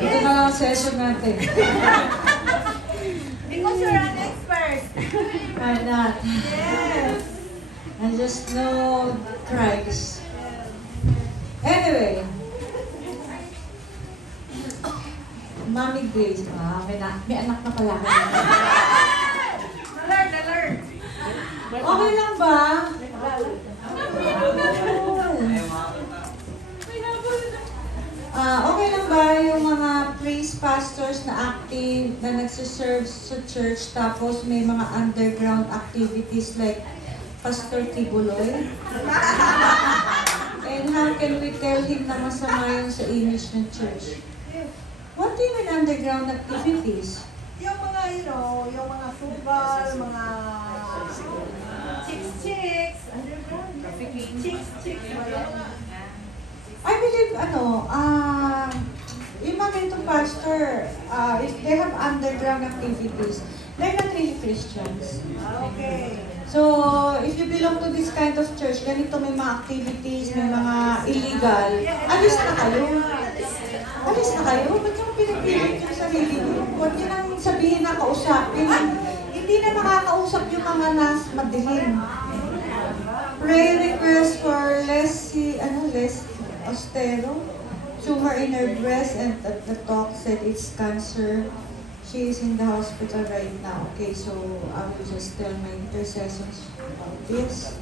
Ito na lang ang session natin. Because you're an expert. I'm not. Yes. I just know Christ. Anyway. Mommy Grace. May anak na pala. Alert. Okay lang ba? Okay lang ba yung mga praise pastors na active, na nagsiserve sa church, tapos may mga underground activities like Pastor Tibuloy? And how can we tell him na masama yun sa image ng church? What do you mean underground activities? Yung mga, yung mga football, mga chicks, underground, chicks, I believe, yung mga ganitong pastor, if they have underground activities, they're not really Christians. Okay. So, if you belong to this kind of church, ganito may mga activities, may mga illegal, alis na kayo. Alis na kayo? Ba't yung pinapilit yung sarili niyo? Huwag niyo nang sabihin na kausapin. Hindi na makakausap yung mga nas madilim. Prayer request for Les Ostero. Tumor in her breast and at the talk said it's cancer. She is in the hospital right now. Okay, so I will just tell my intercessors about this.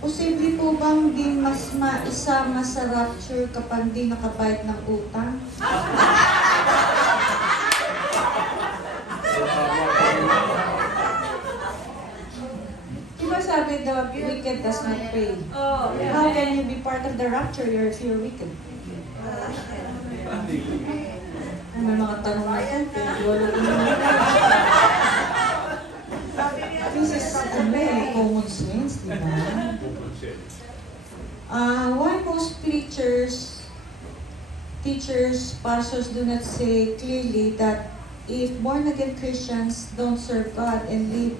Posible po bang di mas maisama sa rapture kapag di nakabayad ng utang? Diba sabi the wicked does not pay? How can you be part of the rapture if you're wicked? May mga tanong na yan. This is common sense, di ba? Why most teachers, pastors do not say clearly that if born-again Christians don't serve God and live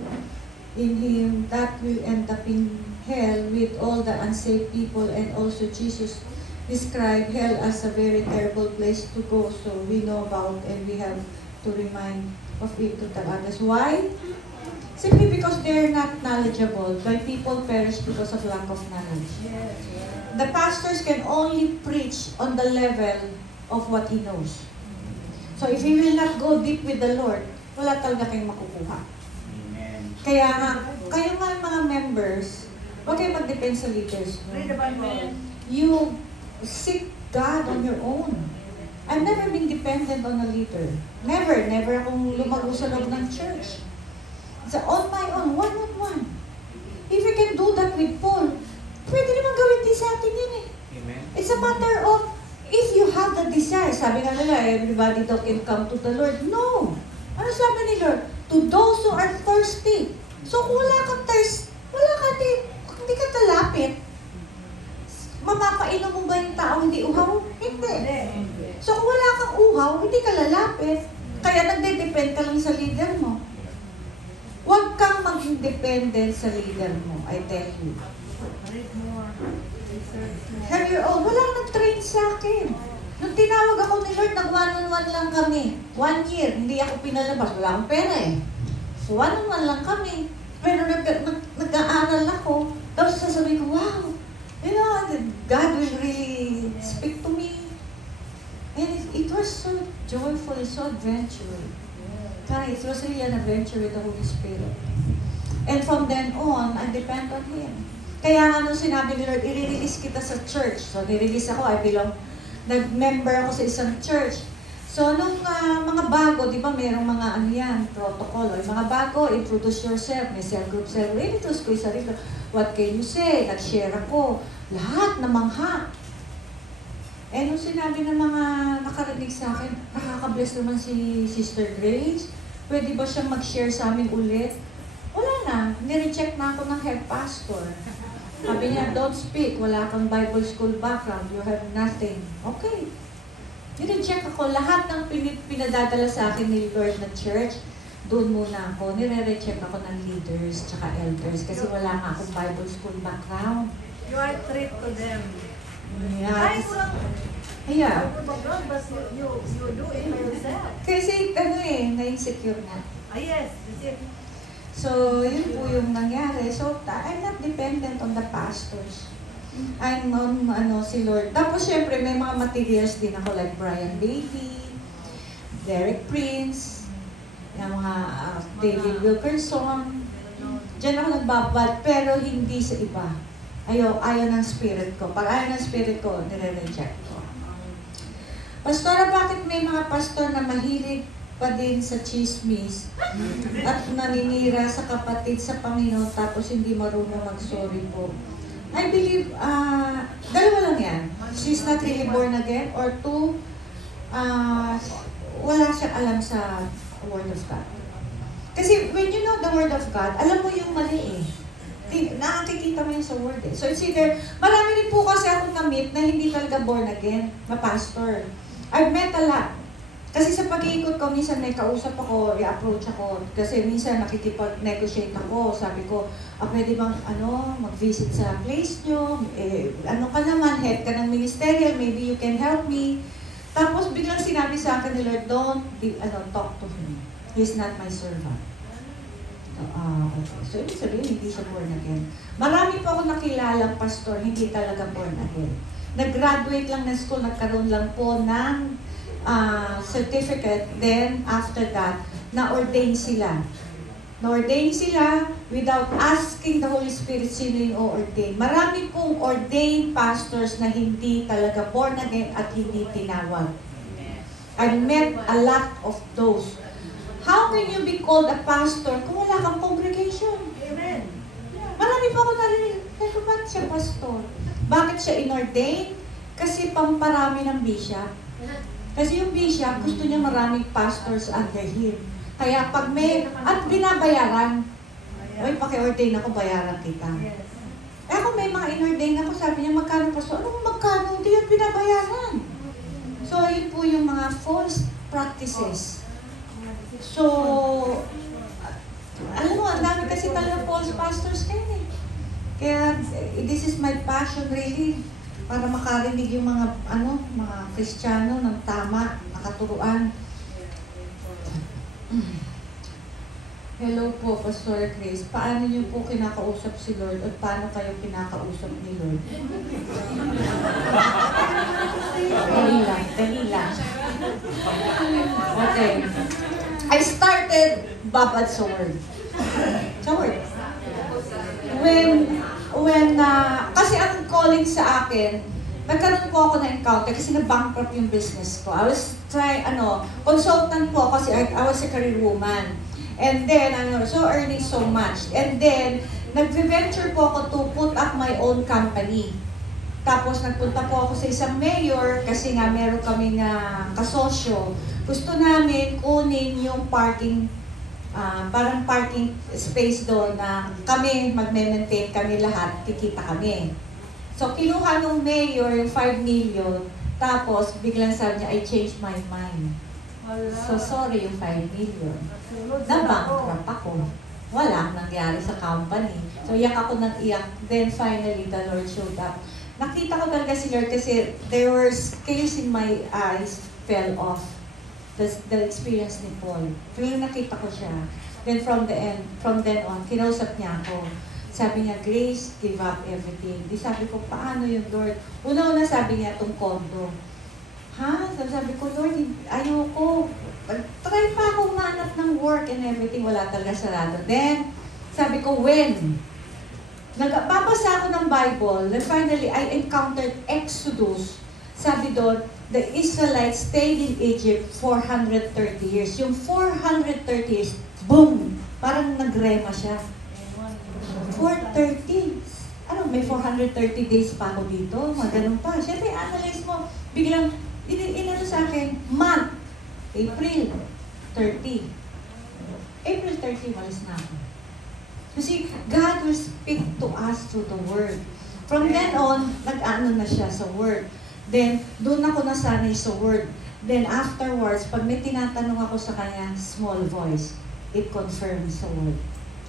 in Him, that will end up in hell with all the unsaved people, and also Jesus described hell as a very terrible place to go, so we know about and we have to remind of it to tell others. Why? Simply because they're not knowledgeable. Why people perish because of lack of knowledge. The pastors can only preach on the level of what he knows. So if he will not go deep with the Lord, wala talaga kayong makukuha. Kaya nga, kayo nga mga members, huwag kayo mag-depend sa leaders. You seek God on your own. I've never been dependent on a leader. Never akong lumago sa loob ng church. So on my own, one-on-one. If you can do that with Paul, pwede naman gawin din sa atin yun eh. Amen. It's a matter of, if you have the desire, sabi nga nila, everybody that can come to the Lord. No! Ano sabi ni Lord? To those who are thirsty. So kung wala kang thirst, hindi ka talapit, mapapainom mo ba yung tao hindi uhaw? Hindi. So kung wala kang uhaw, hindi ka lalapit. Kaya nagde-depend ka lang sa leader mo. Huwag kang maging dependent sa leader mo, I tell you. Have your own. Walang nag-train sa akin. Nung tinawag ako ni Lord, nag-one-on-one lang kami. 1 year, hindi ako pinalabas. Wala akong pera eh. So one-on-one lang kami. Pero nag-aaral ako. Tapos sasabihin ko, wow, you know, God will really speak to me. And it was so joyful, so adventurous. It was really an adventure with the Holy Spirit. And from then on, I depend on Him. Kaya nga nung sinabi ni Lord, i-release kita sa church. So, nirelease ako, nag-member ako sa isang church. So, nung mga bago, di ba, mayroong mga protocol. Yung mga bago, introduce yourself, may cell group, introduce ko yung sarili. What can you say? Nag-share ako. Lahat na mangha. Eh, nung sinabi ng mga nakarinig sa akin, nakaka-bless naman si Sister Grace. Pwede ba siyang mag-share sa amin ulit? Wala na. Nire-check na ako ng head pastor. Sabi niya, don't speak. Wala kang Bible school background. You have nothing. Okay. Nire-check ako. Lahat ng pinadadala sa akin ni Lord na church, doon muna ako. Nire-check ako ng leaders tsaka elders kasi wala nga akong Bible school background. You are treat to them. Yeah. Yeah. you do it by yourself. Kasi na-insecure na. Yes, that's it. So, yun po yung nangyari. So, I'm not dependent on the pastors. I'm on, si Lord. Tapos, syempre, may mga materials din ako like Brian Bailey, Derek Prince, yung mga David Wilkerson. Diyan ako nagbabad, pero hindi sa iba. Ayaw ng spirit ko. Pag ayaw ng spirit ko, nire-reject ko. Pastora, bakit may mga pastor na mahilig pa din sa chismis at naninira sa kapatid sa Panginoon tapos hindi marunong mag-sorry po? I believe, dalawa lang yan. She's not really born again, or two, wala siyang alam sa Word of God. Kasi when you know the Word of God, alam mo yung mali eh. Nakakikita mo yun sa Word eh. So it's either, marami rin po kasi akong na-meet na hindi talaga born again, na pastor. I've met a lot. Kasi sa pag-iikot ko, minsan may kausap ako, i-approach ako. Kasi minsan nakikipag-negotiate ako. Sabi ko, pwede bang mag-visit sa place nyo? Ano ka naman, head ka ng ministerial, maybe you can help me. Tapos biglang sinabi sa akin ni Lord, don't talk to him. He's not my servant. Okay. So, ibig sabihin, hindi siya born again. Marami po ako nakilalang pastor, hindi talaga born again. Nag-graduate lang ng school, nagkaroon lang po ng certificate, then after that, na-ordain sila. Na-ordain sila without asking the Holy Spirit sino yung o-ordain. Marami pong ordained pastors na hindi talaga born again at hindi tinawag. I met a lot of those. How can you be called a pastor kung wala kang congregation? Amen. Marami pa ako narinig, bakit siya pastor? Bakit siya inordain? Kasi pamparami ng bishop. Kasi yung bishop, gusto niya maraming pastors under him. Kaya pag at binabayaran, paki-ordain ako, bayaran kita. Yes. Ako may mga inordain ako, sabi niya, magkano pastor? Anong magkano? Hindi yan binabayaran. So, yun po yung mga false practices. So, alam mo, ang dami kasi talaga false pastors ngayon eh. Kaya, this is my passion really, para makarinig yung mga Kristiyano ng tama, nakaturuan. Hello po, Pastor Chris. Paano niyo po kinakausap si Lord at paano kayo kinakausap ni Lord? Dali lang. Okay. I started babad sa Word. Sa Word. Kasi ang calling sa akin, nagkaroon po ako na encounter kasi na-bankrupt yung business ko. I was consultant po kasi I was a career woman. And then, earning so much. And then, nag-venture po ako to put up my own company. Tapos, nagpunta po ako sa isang mayor kasi nga meron kaming kasosyo. Gusto namin kunin yung parking parang parking space doon na kami magme-maintain kami lahat, kikita kami. So, kinuha nung mayor yung 5 million, tapos biglang sabi niya, I changed my mind. So, sorry yung 5 million. Na-bankrupt ako. Wala nangyari sa company. So, iyak ako ng iyak. Then, finally, the Lord showed up. Nakita ko talaga si Lord kasi there were scales in my eyes fell off. The experience ni Paul. Pero nakita ko siya. Then from then on, kinausap niya ako. Sabi niya, Grace, give up everything. Di sabi ko, paano yun, Lord? Una-una sabi niya, itong condo. Ha? Sabi ko, Lord, ayoko. Try pa ako manap ng work and everything. Wala talaga sarado. Then, sabi ko, when? Babasa ako ng Bible. Then finally, I encountered Exodus. Sabi doon, the Israelites stayed in Egypt 430 years. Yung 430 years, boom! Parang nagrema siya. 430. May 430 days pa ako dito. Ganun pa. Siyempre, analyze mo. Biglang, inano sa akin, month. April 30. April 30, walis na ako. Kasi God will speak to us through the Word. From then on, nag-ano na siya sa Word. Then, doon ako nasanay sa Word. Then, afterwards, pag may tinatanong ako sa kanya, small voice, it confirms the Word.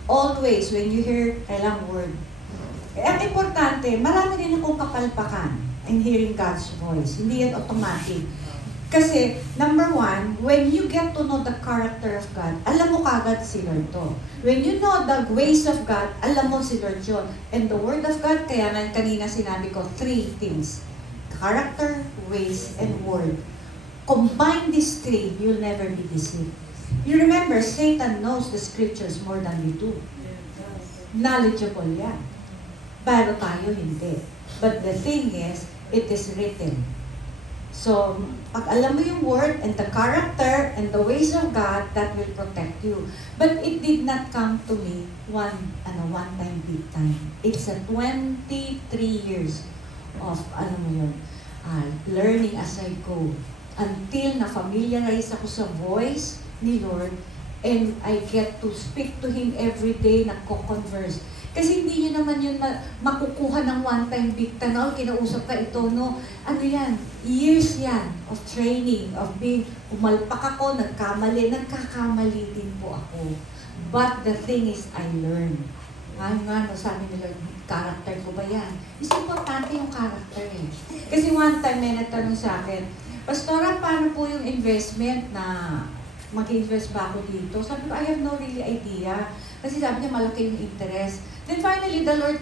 Always, when you hear, kailang Word. Ang importante, marami din akong kapalpakan in hearing God's voice. Hindi yan automatic. Kasi, number one, when you get to know the character of God, alam mo kagad si Lord to. When you know the ways of God, alam mo si Lord yun. And the Word of God, kaya nga kanina sinabi ko, three things. Character, ways, and Word. Combine these three, you'll never be deceived. You remember, Satan knows the scriptures more than we do. Knowledgeable yan. Pero tayo hindi. But the thing is, it is written. So, pag alam mo yung word and the character and the ways of God, that will protect you. But it did not come to me one time, big time. It's a 23 years of, learning as I go. Until na-familiarize ako sa voice ni Lord and I get to speak to Him every day, nagko-converse. Kasi hindi nyo naman yun makukuha ng one-time big time. Kinausap ka ito, no? Ano yan? Years yan of training, of being, umalpak ako, nagkakamali din po ako. But the thing is, I learn. Sabi nila, character ko ba yan? Is importante yung character eh. Kasi one time may nagtanong sa akin, Pastora, paano po yung investment na mag-invest ba ako dito? Sabi ko, I have no really idea. Kasi sabi niya, malaki yung interest. Then finally, the Lord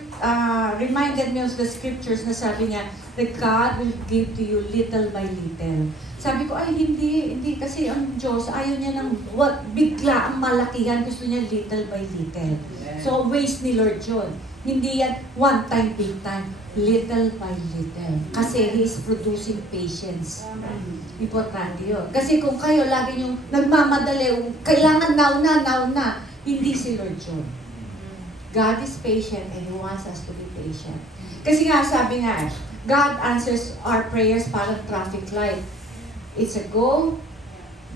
reminded me of the scriptures na sabi niya, that God will give to you little by little. Sabi ko, ay hindi kasi ang Diyos, ayaw niya ng bigla ang malakihan, gusto niya little by little. So, ways ni Lord yun. Hindi yan one time, big time, little by little. Kasi He is producing patience. Importante yun. Kasi kung kayo lagi yung nagmamadali, kailangan now na, hindi si Lord yun. God is patient and He wants us to be patient. Kasi nga, sabi nga, God answers our prayers parang traffic light. It's a go,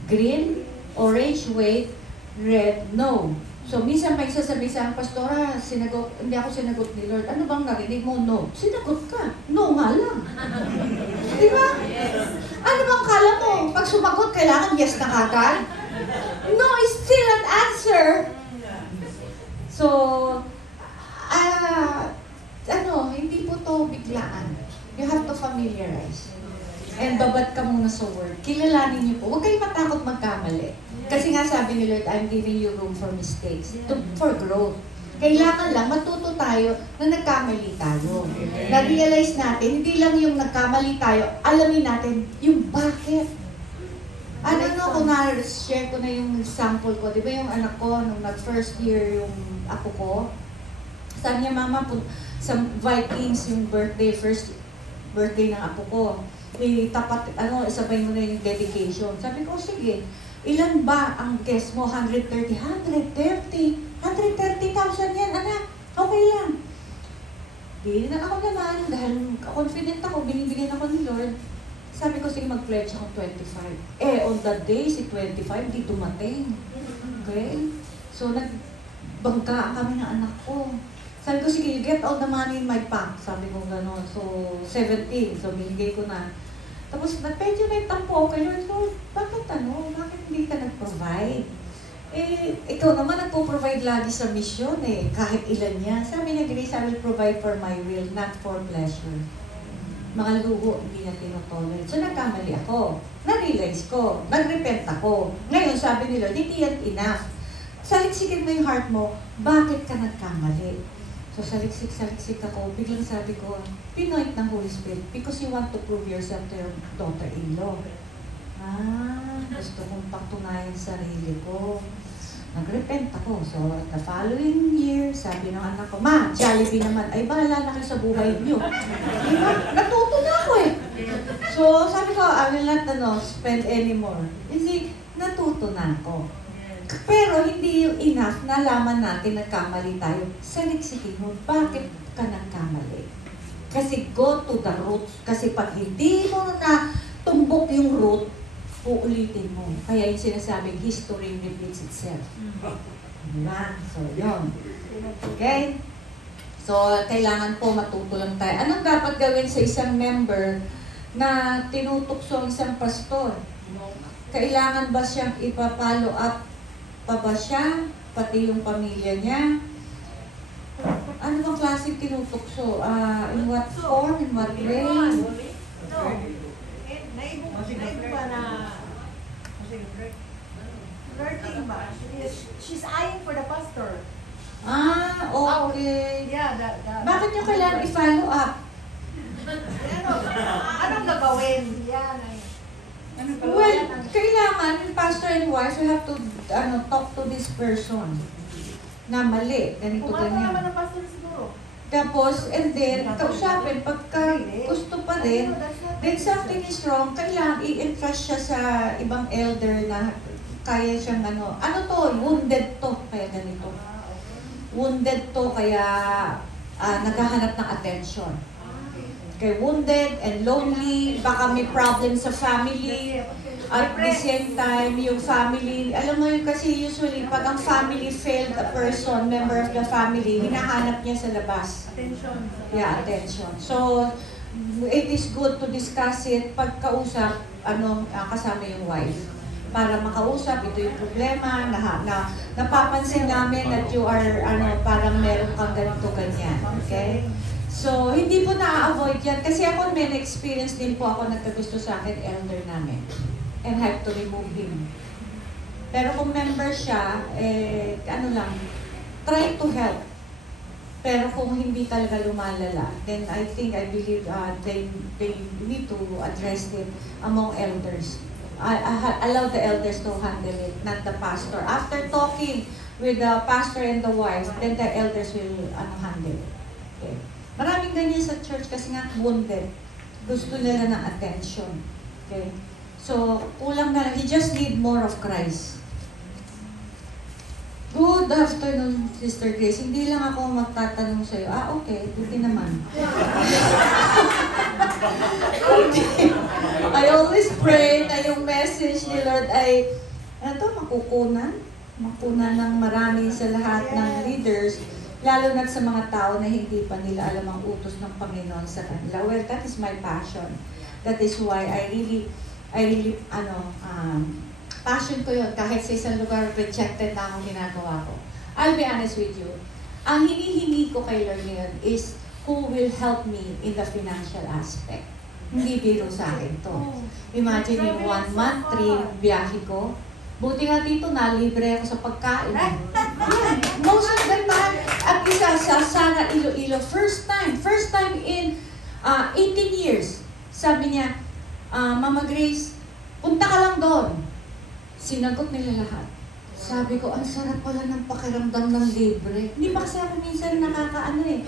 green, orange, wait, red, no. So, minsan may sasabi sa Pastora, hindi ako sinagot ni Lord. Ano bang narinig mo? No. Sinagot ka. No nga lang. Di ba? Ano bang kala mo? Pag sumagot, kailangan yes na kagad? No is still an answer. So, hindi po to biglaan. You have to familiarize. And babad ka muna sa word. Kilalanin niyo po. Huwag kayong matakot magkamali. Kasi nga sabi ni Lord, I'm giving you room for mistakes. For growth. Kailangan lang matuto tayo na nagkamali tayo. Na-realize natin, hindi lang yung nagkamali tayo, alamin natin yung bakit. Kung na-share ko na yung sample ko, di ba yung anak ko, nung nag-first year yung apo ko, sabi niya, Mama, sa Vikings yung first birthday ng apo ko, isabay mo na yung dedication. Sabi ko, sige, ilan ba ang guest mo? 130? 130,000 yan, anak. Okay lang. Ako naman, dahil confident ako, binibigyan ako ni Lord. Sabi ko, sige, mag-pledge ako 25. On that day, si 25, di dumating. Okay? So, nagbanggaan kami ng anak ko. Sabi ko, sige, you get all the money in my bank. Sabi ko gano'n. So, 17. So, binigay ko na. Tapos, medyo na tampo kay Lord. So, bakit hindi ka nag-provide? Ikaw naman nagpo-provide lagi sa mission kahit ilan niya. Sabi niya, Grace, I will provide for my will, not for pleasure. Mga luho, hindi niya tinotolerate. So, nagkamali ako. Na-realize ko. Nag-repent ako. Ngayon, sabi ni Lord, hindi yan enough. Saliksikin mo yung heart mo, bakit ka nagkamali? So, saliksik ako. Biglang sabi ko, pinoint ng Holy Spirit because you want to prove yourself to your daughter-in-law. Gusto kong patunayan sarili ko. Nag-repent ako. So, the following year, sabi ng anak ko, Ma, Jollibee naman. Ay, bahala na kayo sa buhay niyo. Natuto na ako eh. So, sabi ko, I will not spend anymore. Kasi, natuto na ako. Pero hindi yung enough na laman natin nagkamali tayo. Saliksikin mo, bakit ka nagkamali? Kasi go to the roots. Kasi pag hindi mo na tumbok yung root, uulitin mo. Kaya yung sinasabing history repeats itself. Diba? So, yun. Okay? So, kailangan po matuto lang tayo. Anong dapat gawin sa isang member na tinutukso ang isang pastor? Kailangan ba siyang ipapalo up pa ba siya? Pati yung pamilya niya? Ano bang klaseng tinutukso? In what form? In what way? Greg ba na... Flirting ba? She's eyeing for the pastor. Okay. Yeah, Bakit nyo kailangan i-follow up? Anong gagawin? Yan ay... Well, kailangan, pastor and wife, you have to talk to this person na mali, ganito, Kung ano naman ganyan. ang pastor siguro. Tapos, and then, kausapin, pagka gusto pa rin, then something is wrong, kailangan i-entrust siya sa ibang elder na kaya siyang ano to, wounded to, kaya ganito. Wounded to, kaya naghahanap ng attention. Okay, wounded and lonely, baka may problem sa family. At the same time, yung family, alam mo yun kasi usually, pag ang family failed a person, member of the family, hinahanap niya sa labas. Attention. Yeah, attention. So, it is good to discuss it pagkausap, kasama yung wife. Para makausap, ito yung problema, napapansin namin that you are, parang meron kang ganito, ganyan. Okay? So, hindi po na-avoid yan. Kasi ako, may experience din po ako nagkagusto sa akin, elder namin. And have to remove him. Pero kung member siya, try to help. Pero kung hindi talaga lumalala, then I believe they need to address it among elders. Allow the elders to handle it, not the pastor. After talking with the pastor and the wife, then the elders will handle it. Okay. Maraming ganyan sa church kasi nga wounded. Gusto nila ng attention. Okay. So, kulang na lang. He just need more of Christ. Good afternoon, Sister Grace. Hindi lang ako magtatanong sa'yo. Okay. Buti naman. I always pray na yung message ni Lord ay, makukunan ng marami sa lahat ng leaders, lalo na sa mga tao na hindi pa nila alam ang utos ng Panginoon sa kanila. Well, that is my passion. That is why I really, passion ko yun. Kahit sa isang lugar, rejected na akong ginagawa ko. I'll be honest with you. Ang hinihingi ko kay Lord ngayon is who will help me in the financial aspect. Hindi biro sa akin to. Imagine yung 1 month, 3 biyahe ko. Buti nga dito, nalibre ako sa pagkain. Most of the time, at isa sa Sana Iloilo, first time in 18 years. Sabi niya, Mama Grace, punta ka lang doon. Sinagot nila lahat. Sabi ko, ang sarap pala ng pakiramdam ng libre. Hindi ba kasi ako minsan nakakaano eh.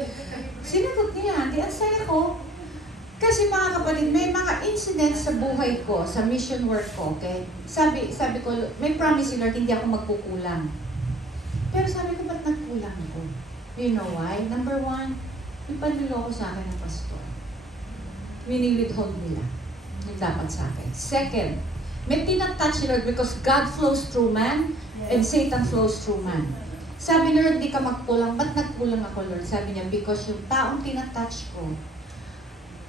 Sinagot nila, ang saya ko. Kasi mga kapatid, may mga incidents sa buhay ko, sa mission work ko, okay? Sabi ko, may promise si Lord, hindi ako magkukulang. Pero sabi ko, ba't nagkulang ako? You know why? Number 1, may panluloko sa akin ng pastor. Wini-withhold nila. Yung dapat sa akin. Second, may tinatouch si Lord because God flows through man and Satan flows through man. Sabi ni Lord, di ka magkulang. Ba't nagkulang ako, Lord? Sabi niya, because yung taong tinatouch ko,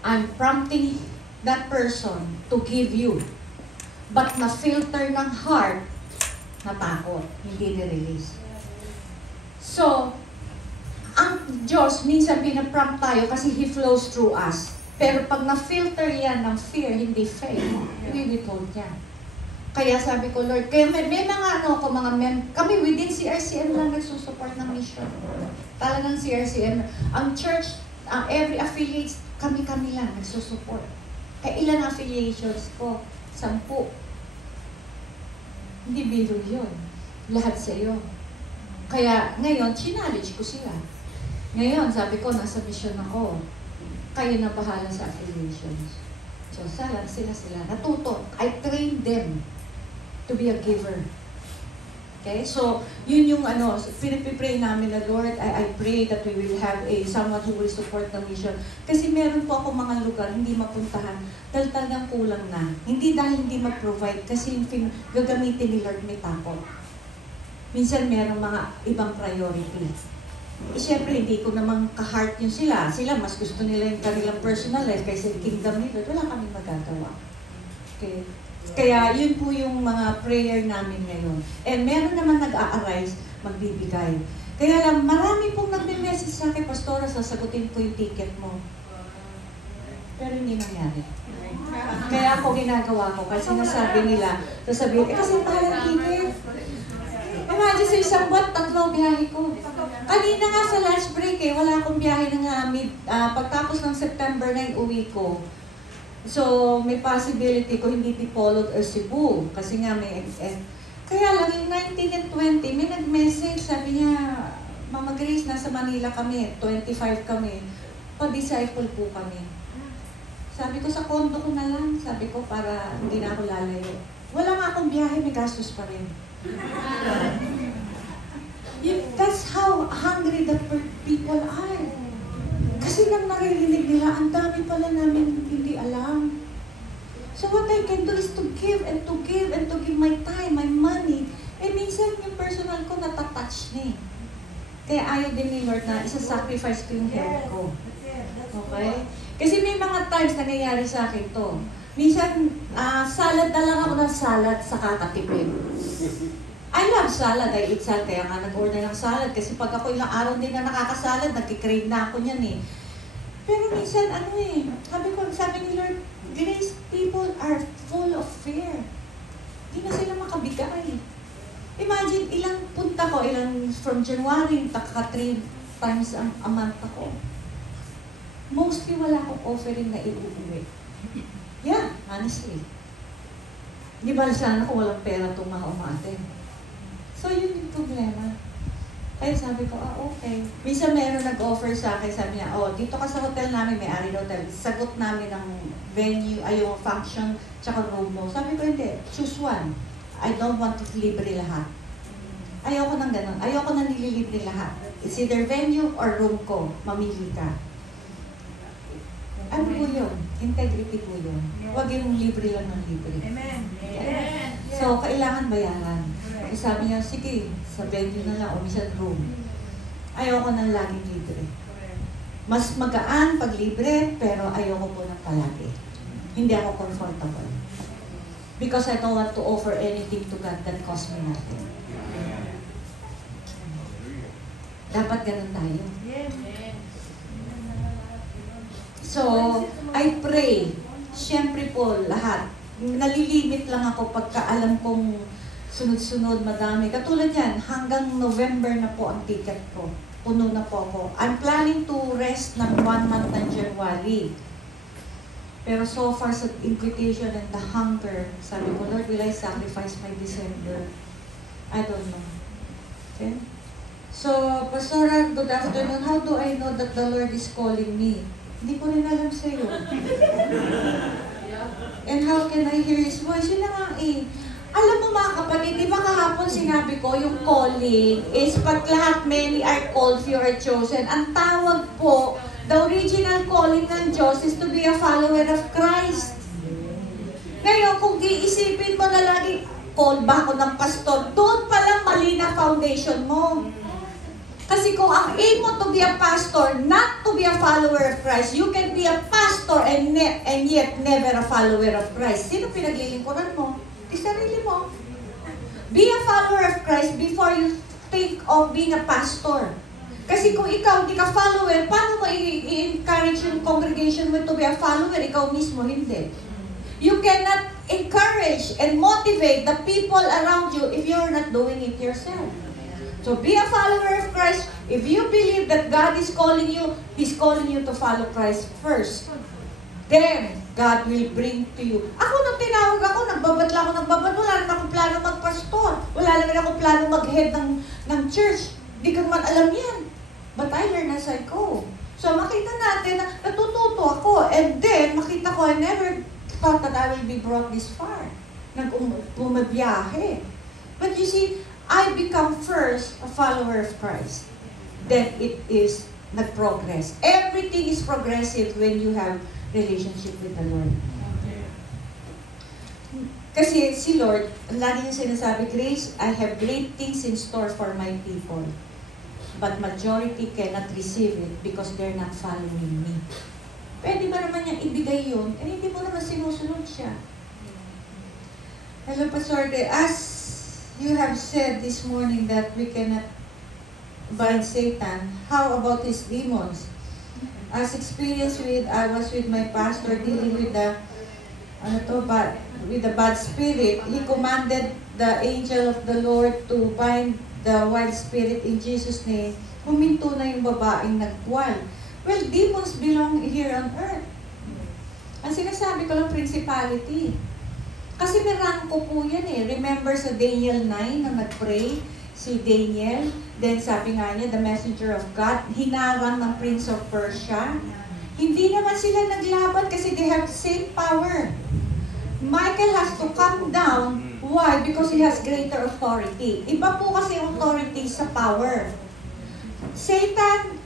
I'm prompting that person to give you. But na-filter ng heart, natakot, hindi ni-release. So, ang Diyos, minsan pinaprompt tayo kasi He flows through us. Pero pag na-filter yan ng fear, hindi faith, i-withhold niya. Kaya sabi ko, Lord, kaya may mga kami within CRCM lang nagsusupport ng mission. Talagang CRCM. Ang church, every affiliates, kami-kami lang nagsusupport. Kaya ilan affiliations ko? 10. Hindi biro yun. Lahat sa iyo. Kaya ngayon, challenge ko sila. Ngayon, sabi ko, nasa mission ako. Kayo na bahala sa affiliations. So, sila. Natuto. I train them to be a giver. Okay? So, yun yung pinipray namin na Lord, I pray that we will have someone who will support the mission. Kasi meron po ako mga lugar hindi mapuntahan dahil talagang kulang na. Hindi dahil hindi mag-provide kasi yung gagamitin ni Lord may takot. Minsan meron mga ibang priority. Siyempre, hindi ko namang ka-heart yun sila. Sila, mas gusto nila yung kanilang personal life kaysa yung kingdom ni Lord. Wala kaming magagawa. Okay? Kaya yun po yung mga prayer namin ngayon. And meron naman nag-a-arise, magbibigay. Kaya lang, marami pong nagme-message sa akin, Pastora, sasagutin ko yung ticket mo. Pero hindi nangyari. Kaya ako ginagawa ko, kasi nasabi nila, sasabihin, kasi parang ticket. Imagine sa isang buwan, 3 biyahe ko. Kanina nga sa lunch break wala akong biyahe na pagtapos ng September na yung uwi ko. So, may possibility ko hindi Dipolog or Cebu, kasi nga may kaya lang yung 19 and 20, may nag-message, sabi niya, Mama Grace, nasa Manila kami, 25 kami, pa-disciple po kami. Sabi ko, sa condo ko na lang, sabi ko, para hindi na ako lalayo. Wala nga akong biyahe, may gastos pa rin. That's how hungry the people are. Kasi nang naririnig nila, ang dami pala namin hindi alam. So what I can do is to give and to give and to give my time, my money. Minsan yung personal ko natatouch ni. Kaya ayaw din ni Lord na isa-sacrifice ko yung health ko. Okay? Kasi may mga times nangyayari sa akin to. Minsan, salad na lang ako ng salad sa kakatipid. I love salad. I eat salad. Kaya nga nag-order ng salad. Kasi pag ako ilang araw din na nakakasalad, nagkikrave na ako niyan eh. Pero minsan, sabi ni Lord, Grace, people are full of fear. Hindi na sila makabigay. Imagine, ilang punta ko, from January, taka 3 times a month ako. Mostly wala akong offering na iuuwi. Yeah, honestly. Di ba sana kung walang pera itong mga umate? So, yun yung problema. Kaya sabi ko, okay. Minsan meron nag-offer sa akin, sabi niya, dito ka sa hotel namin, may-ari na hotel. Sagot namin ng venue, yung function, tsaka room mo. Sabi ko, hindi, choose one. I don't want to libre lahat. Ayoko nang ganun. Ayoko nang nililibre lahat. It's either venue or room ko. Mamili ka. Ano po yun? Integrity po yun. Huwag yung libre lang ng libre. Amen. Yeah. So, kailangan bayaran. Sabi niya, sige, sa venue na lang, o minsan room. Ayoko nang laging libre. Mas magaan pag libre, pero ayoko po ng palagi. Hindi ako comfortable. Because I don't want to offer anything to God that cost me nothing. Dapat ganun tayo. So, I pray, siyempre po lahat, nalilimit lang ako pagka alam kong sunod-sunod, madami. Katulad yan, hanggang November na po ang ticket ko. Puno na po ako. I'm planning to rest ng 1 month ng January. Pero so far sa invitation and the hunger, sabi ko, Lord, will I sacrifice my December? I don't know. Okay? So, Pastora, good afternoon. How do I know that the Lord is calling me? Hindi ko rin alam sa'yo. And how can I hear His voice? Yun na nga eh. Alam mo mga kapatid, di ba kahapon sinabi ko, yung calling is pag lahat many are called, few are chosen. Ang tawag po, the original calling ng Diyos is to be a follower of Christ. Ngayon, kung iisipin mo na lagi, call ba ako ng pastor, doon palang mali na foundation mo. Kasi kung ang aim mo to be a pastor, not to be a follower of Christ, you can be a pastor and yet never a follower of Christ. Sino pinaglilingkuran mo? Sarili mo. Be a follower of Christ before you think of being a pastor. Kasi kung ikaw hindi ka follower, paano mo i-encourage yung congregation mo to be a follower? Ikaw mismo hindi. You cannot encourage and motivate the people around you if you're not doing it yourself. So be a follower of Christ. If you believe that God is calling you, He's calling you to follow Christ first. Then, God will bring to you. Ako nung tinawag ako, nagbabad. Wala naman akong plano magpastor. Wala naman akong plano mag-head ng church. Di ko man alam yan. But I learn as I go. So makita natin na natututo ako. And then, makita ko, I never thought that I will be brought this far. Bumabiyahe. But you see, I become first a follower of Christ. Then it is nag-progress. Everything is progressive when you have relationship with the Lord. Kasi si Lord, lagi niya sinasabi, Grace, I have great things in store for my people. But majority cannot receive it because they're not following me. Pwede ba naman niya ibigay yun? Eh, hindi mo naman sinusunod siya. Hello, Pastor. As you have said this morning that we cannot bind Satan, how about his demons? As experienced with, I was with my pastor dealing with the with the bad spirit, he commanded the angel of the Lord to bind the wild spirit in Jesus' name. Huminto na yung babaeng nagwal. Well, demons belong here on earth. Ang sinasabi ko lang, principality. Kasi may rangko po yan eh. Remember sa Daniel 9 na nag-pray si Daniel? Then sabi nga niya, the messenger of God, hinarang ng Prince of Persia. Hindi naman sila naglaban kasi they have the same power. Michael has to come down. Why? Because he has greater authority. Iba po kasi authority sa power. Satan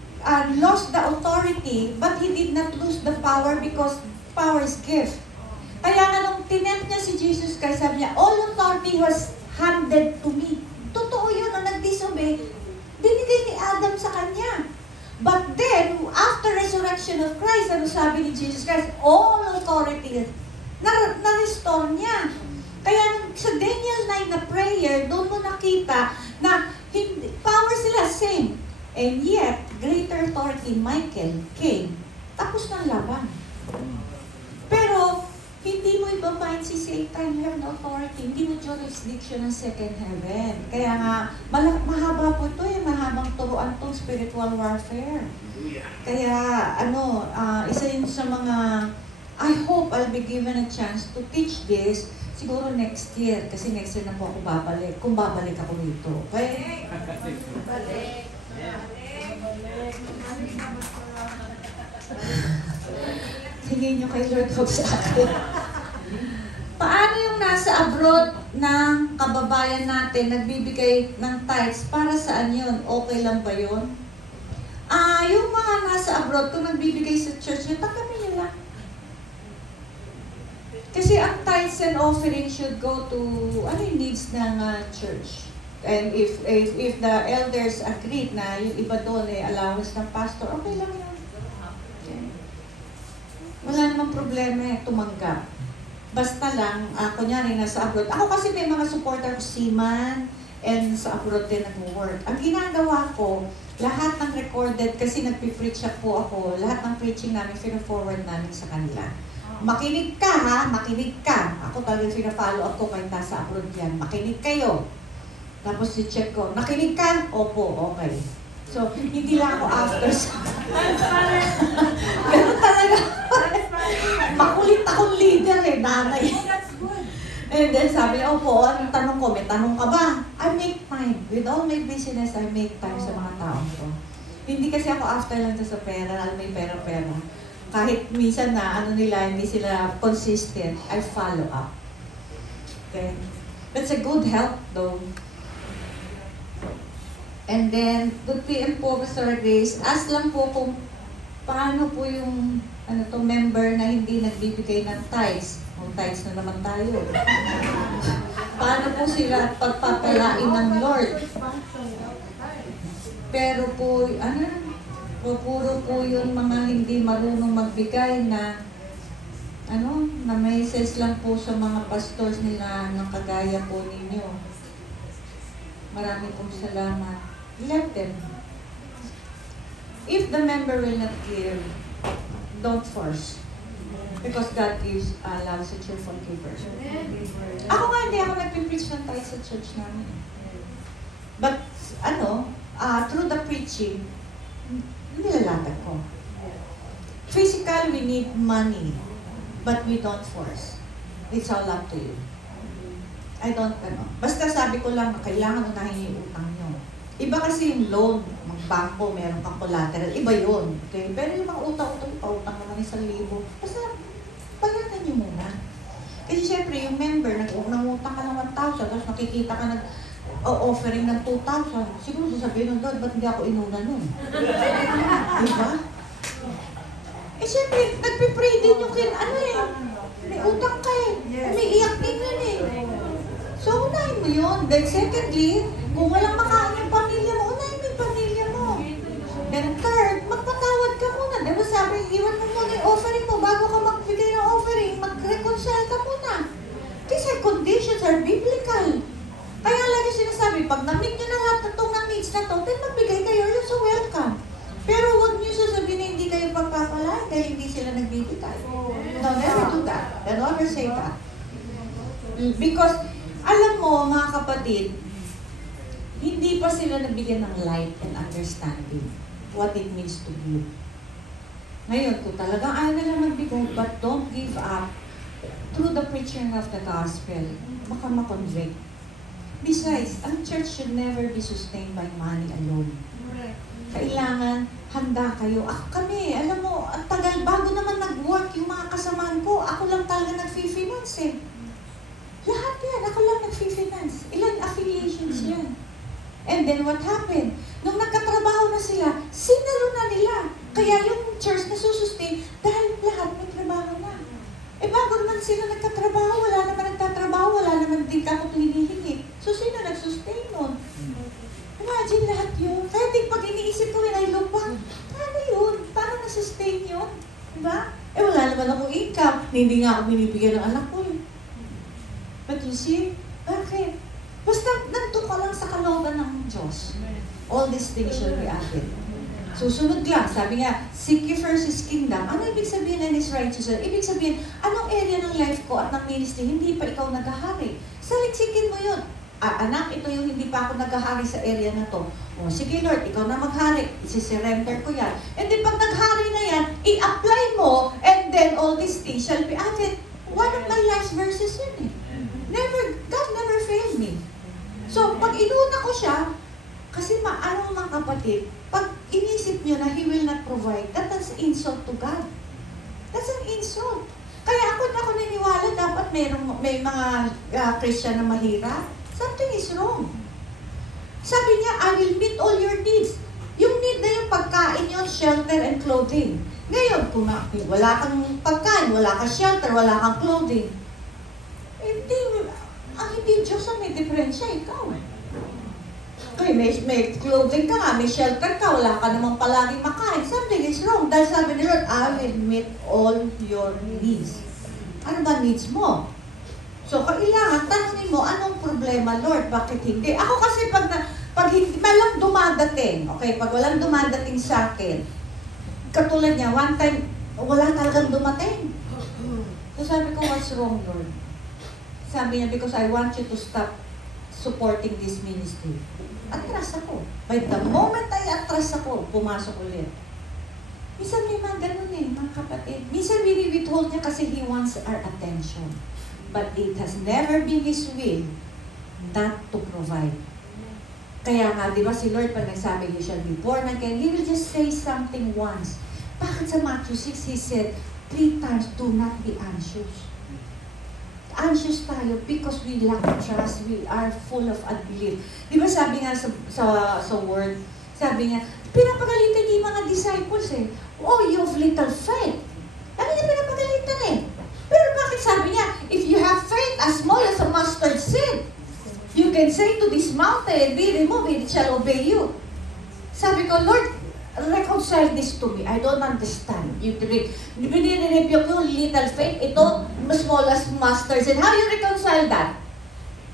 lost the authority, but he did not lose the power because power is gift. Kaya nga nung tinent niya si Jesus Christ, sabi niya, all authority was handed to me. Totoo yun, nung nag-disobey, binigay ni Adam sa kanya. But then, after resurrection of Christ, ano sabi ni Jesus Christ? All authority na-restore niya. Kaya sa Daniel 9 na prayer, doon mo nakita na power sila same. And yet, greater authority, Michael, came. Tapos ng laban. Pero, hindi mo ibabahin si Satan, have no authority. Hindi mo jurisdiction ng second heaven. Kaya nga, mahaba po ito mahabang turuan itong spiritual warfare. Kaya, isa yun sa mga, I hope I'll be given a chance to teach this siguro next year. Kasi next year na po ako babalik. Kung babalik ako rito. Okay? Balik. Tingin nyo kay Lord Hope sa akin. Paano yung nasa abroad ng kababayan natin nagbibigay ng tithes? Para saan yun? Okay lang ba yun? Yung mga nasa abroad, kung nagbibigay sa church, tanggapin nyo lang. Kasi ang tithes and offering should go to yung needs ng church. And if the elders agreed na yung iba doon allowance ng pastor, okay lang yun. Okay. Wala namang problema tumanggap. Basta lang, kunyari nasa abroad. Ako kasi may mga supporter ko, seaman, and sa abroad din nag-work. Ang ginagawa ko, lahat ng recorded, kasi nagpipreach po ako, lahat ng preaching namin, fina-forward namin sa kanila. Makinig ka ha, makinig ka. Ako talagang fina-follow up ko kahit nasa abroad yan. Makinig kayo. Tapos si-check ko, nakinig ka? Opo, okay. So, hindi lang ako after sa... Ganun talaga. Makulit akong leader nanay. That's good. And then sabi niya, opo, anong tanong ko? May tanong ka ba? I make time. With all my business, I make time sa mga tao ko. Hindi kasi ako after lang sa pera, may pera-pera. Kahit minsan na nila, hindi sila consistent, I follow up. Okay? That's a good help though. And then, good PM po, Pastor Grace, ask lang po kung paano po yung member na hindi nagbibigay ng tithes. Kung tithes na naman tayo. Paano po sila pagpapalain ng Lord? Pero po, puro po yung mga hindi marunong magbigay na na message lang po sa mga pastors nila ng kagaya po ninyo. Marami pong salamat. Let them. If the member will not give, don't force. Because God loves a cheerful giver. Ako nga, hindi ako nagpipreach ng tayo sa church namin. But, through the preaching, nilalatag ko. Physically, we need money. But we don't force. It's all up to you. I don't, basta sabi ko lang, kailangan unahin yung utang nyo. Iba kasi yung loan, magbangko, meron kang collateral, iba yun. Okay? Pero yung mga utang-utang, pautang naman 1,000. Basta, bayaran nyo muna. Kasi syempre, yung member, nangutang ka ng 1,000, tapos nakikita ka offering ng 2,000. Siguro sasabihin ng God, ba't hindi ako inuna nun? Diba? Syempre, nagpipray din yung may utang ka may iyak din yun So, unahin mo yun. Then secondly, kung walang makain yung pamilya mo, unahin mo yung pamilya mo. Then third, magpatawad ka muna. Diba sabi, iwan mo muna yung offering mo bago ka magbigay ng offering, mag-reconcile ka muna. Kasi conditions are biblical. Kaya lagi sinasabi, pag na-meet nyo na lahat ng needs na to, then magbigay kayo, you're so welcome. Pero huwag nyo sasabihin na hindi kayo pagpapala dahil hindi sila nagbibigay. No, never do that. ever say that? Because, alam mo, mga kapatid, hindi pa sila nabigyan ng light and understanding what it means to give. Ngayon, kung talagang ayaw nila magbigay, but don't give up through the preaching of the gospel, baka makonvict. Besides, ang church should never be sustained by money alone. Kailangan handa kayo. Ako kami, alam mo, ang tagal, bago naman nag-work yung mga kasamaan ko, ako lang talaga nag-finance eh. Lahat yan, ako lang nag-finance. Ilan affiliations yan. And then what happened? Nung nagkatrabaho na sila, sinalo na nila. Kaya yung church na susustain, dahil lahat may trabaho na. Eh bago naman sila nagkatrabaho, wala naman nagtatrabaho, wala naman din ako hinihingi. So sino nagsustain nun? Imagine lahat yun. Kaya pag iniisip ko, I look back, paano yun? Paano nasustain yun? Diba? Eh wala naman akong income. Hindi nga ako binibigyan ng anak ko. But you see, bakit? Basta nandun ka lang sa kalooban ng Diyos. All these things shall be added. Susunod lang. Sabi nga, seek ye first His kingdom. Ano ibig sabihin and His righteousness? Ibig sabihin, anong area ng life ko at ng ministry, hindi pa ikaw naghahari. Saliksikin mo yun. Anak, ito yung hindi pa ako naghahari sa area na to. O, sige Lord, ikaw na maghari. Isi-surrender ko yan. And then pag naghari na yan, i-apply mo, and then all these things shall be added. One of my last verses yun eh. God never failed me. So, pag inuna ko siya, kasi ano mga kapatid, pag inisip nyo na He will not provide, that's an insult to God. That's an insult. Kaya ako naniniwala, dapat may mga Christian na mahirap. Something is wrong. Sabi niya, I will meet all your needs. Yung need na yung pagkain yun, shelter and clothing. Ngayon, kung wala kang pagkain, wala kang shelter, wala kang clothing, hindi Diyos ang may diferensya, ikaw. Okay, may clothing ka nga, may shelter ka, wala ka namang palaging makain. Something is wrong. Dahil sabi ni Lord, I will meet all your needs. Ano ba needs mo? So, kailangan, tanongin mo, anong problema, Lord? Bakit hindi? Ako kasi pag hindi, walang dumadating, okay, pag walang dumadating sa akin, katulad niya, one time, wala talagang dumating. So, sabi ko, what's wrong, Lord? Sabi niya, because I want you to stop supporting this ministry. Atras ako. By the moment I atras ako, pumasok ulit. Minsan may mga ganun eh, mga kapatid. Minsan withhold niya kasi He wants our attention. But it has never been His will not to provide. Kaya nga, di ba si Lord pag nagsabi, you shall be born again, He will just say something once. Bakit sa Matthew 6, He said, 3 times, do not be anxious. Anxious tayo because we lack trust, we are full of unbelief. Di ba sabi nga sa word, sabi nga, pinapagalitan niya yung mga disciples eh. Oh, you have little faith. Ano niya pinapagalitan eh? Pero bakit sabi niya, if you have faith as small as a mustard seed, you can say to this mountain, be removed, it shall obey you. Sabi ko, Lord, reconcile this to me. I don't understand. Binire-rebuke yung little faith. Ito, small as mustard seed. How you reconcile that?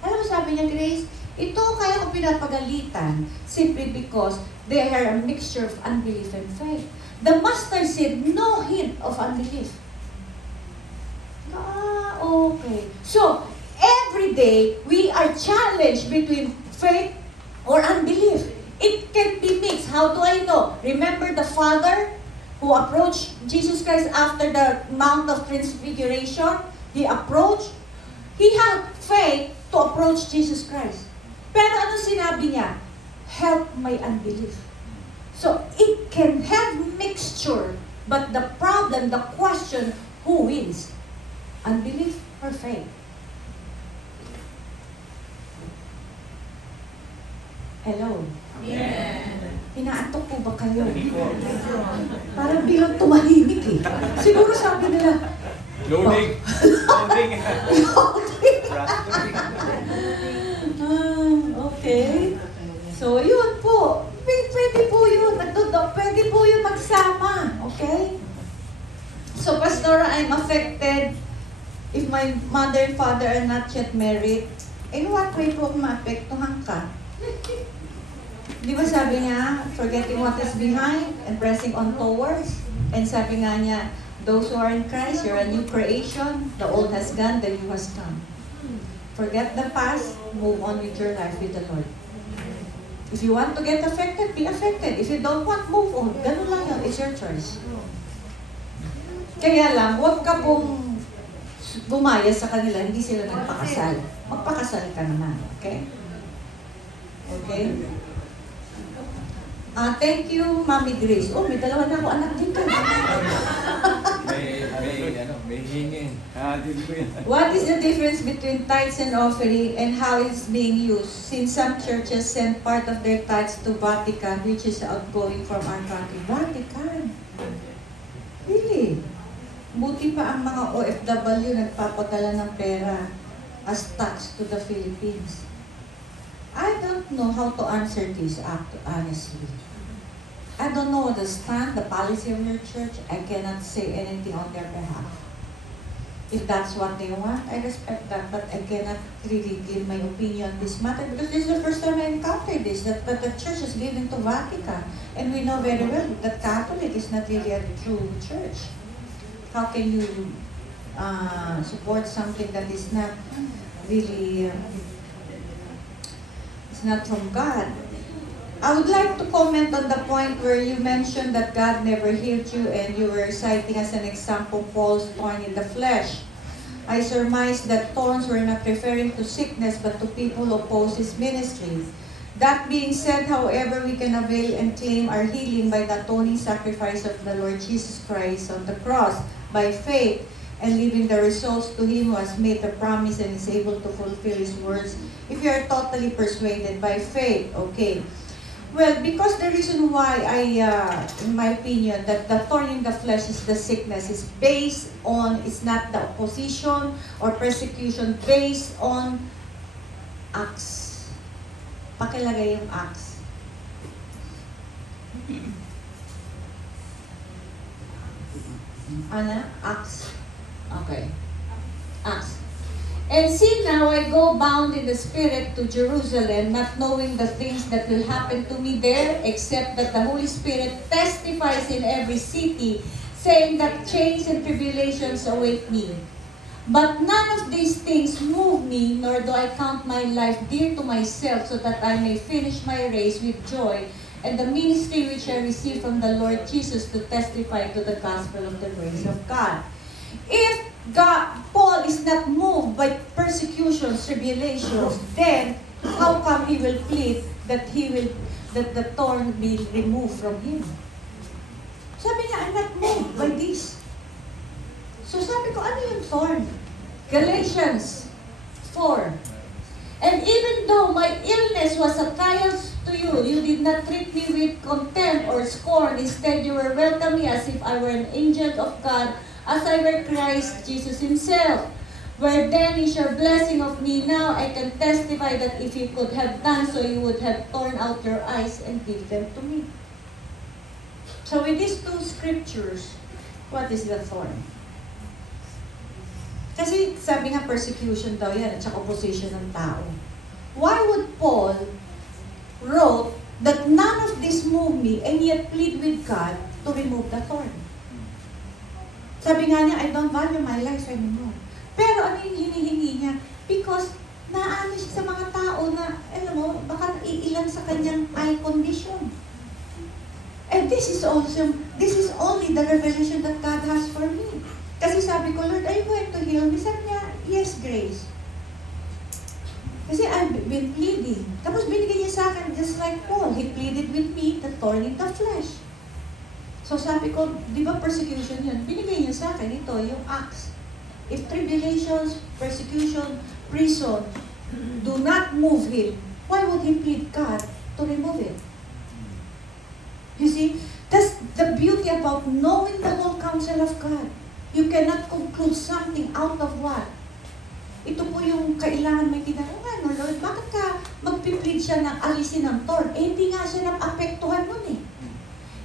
Alam mo, sabi niya, Grace, ito kaya ko pinapagalitan simply because they are a mixture of unbelief and faith. The mustard seed, no hint of unbelief. Okay. So, every day, we are challenged between faith or unbelief. It can be mixed. How do I know? Remember the Father who approached Jesus Christ after the Mount of Transfiguration? He approached. He had faith to approach Jesus Christ. Pero ano sinabi niya? Help my unbelief. So, it can have mixture. But the problem, the question, who wins? Unbelief or faith? Hello? Yeah. Inaantok po ba kayo? Parang bilang tumahimik eh. Siguro sabi nila, Loading. Loading. Okay. So, yun po. Pwede po yun. Pwede po yun magsama. Okay? So, Pastora, I'm affected if my mother and father are not yet married. In what way po maapektuhan ka? Di ba sabi niya, forgetting what is behind and pressing on towards? And sabi nga niya, Those who are in Christ, you're a new creation. The old has gone, the new has come. Forget the past, move on with your life with the Lord. If you want to get affected, be affected. If you don't want, move on. Ganun lang yun. It's your choice. Kaya lang, huwag ka pong gumaya sa kanila, hindi sila nagpakasal. Magpakasal ka naman, okay? Okay? Thank you, Mami Grace. Oh, may dalawa na ako anak dito. May hingin. What is the difference between tithes and offering and how it's being used? Since some churches send part of their tithes to Vatican, which is outgoing from our country. Vatican? Really? Buti pa ang mga OFW nagpapadala ng pera as tax to the Philippines. I don't know how to answer this, honestly. I don't know the stand, the policy of your church. I cannot say anything on their behalf. If that's what they want, I respect that, but I cannot really give my opinion on this matter because this is the first time I encountered this, that the church is given to Vatican. And we know very well that Catholic is not really a true church. How can you support something that is not really, it's not from God? I would like to comment on the point where you mentioned that God never healed you and you were citing as an example Paul's thorn in the flesh. I surmise that thorns were not referring to sickness but to people who oppose his ministry. That being said, however, we can avail and claim our healing by the atoning sacrifice of the Lord Jesus Christ on the cross by faith and leaving the results to Him who has made the promise and is able to fulfill His words. If you are totally persuaded by faith, okay. Well, because the reason why in my opinion, that the thorn in the flesh is the sickness is based on, it's not the opposition or persecution, based on acts. Pakilagay yung acts. Ano? Acts. Okay. Acts. And see now, I go bound in the Spirit to Jerusalem, not knowing the things that will happen to me there, except that the Holy Spirit testifies in every city, saying that chains and tribulations await me. But none of these things move me, nor do I count my life dear to myself, so that I may finish my race with joy, and the ministry which I received from the Lord Jesus to testify to the gospel of the grace of God. If Paul is not moved by persecutions, tribulations, then how come he will plead that the thorn be removed from him? Sabi niya, I'm not moved by this. So sabi ko, ano yung thorn? Galatians 4. And even though my illness was a trial to you, you did not treat me with contempt or scorn. Instead, you were welcoming me as if I were an angel of God, as I were Christ Jesus Himself. Where then is your blessing of me now? I can testify that if you could have done so, you would have torn out your eyes and give them to me. So with these two scriptures, what is the thorn? Kasi sabi nga persecution daw yan at saka opposition ng tao. Why would Paul wrote that none of this move me and yet plead with God to remove the thorn? Sabi nga niya, I don't value my life anymore. Pero ano yung hinihingi niya? Because naano siya sa mga tao na, alam mo, baka iilan sa kanyang eye condition. And this is only the revelation that God has for me. Kasi sabi ko, Lord, are you going to heal me? Sabi niya, yes, Grace. Kasi I've been pleading. Tapos binigay niya sa akin, just like Paul, he pleaded with me the thorn in the flesh. So sabi ko, di ba persecution yun? Binigay niya sa akin, ito, yung acts. If tribulations, persecution, prison, do not move him, why would he plead God to remove it? You see, that's the beauty about knowing the whole counsel of God. You cannot conclude something out of what? Ito po yung kailangan may tinanong, ano, Lord, bakit ka magpiplead siya ng alisin ng thorn? Eh, hindi nga siya napapektuhan nun eh.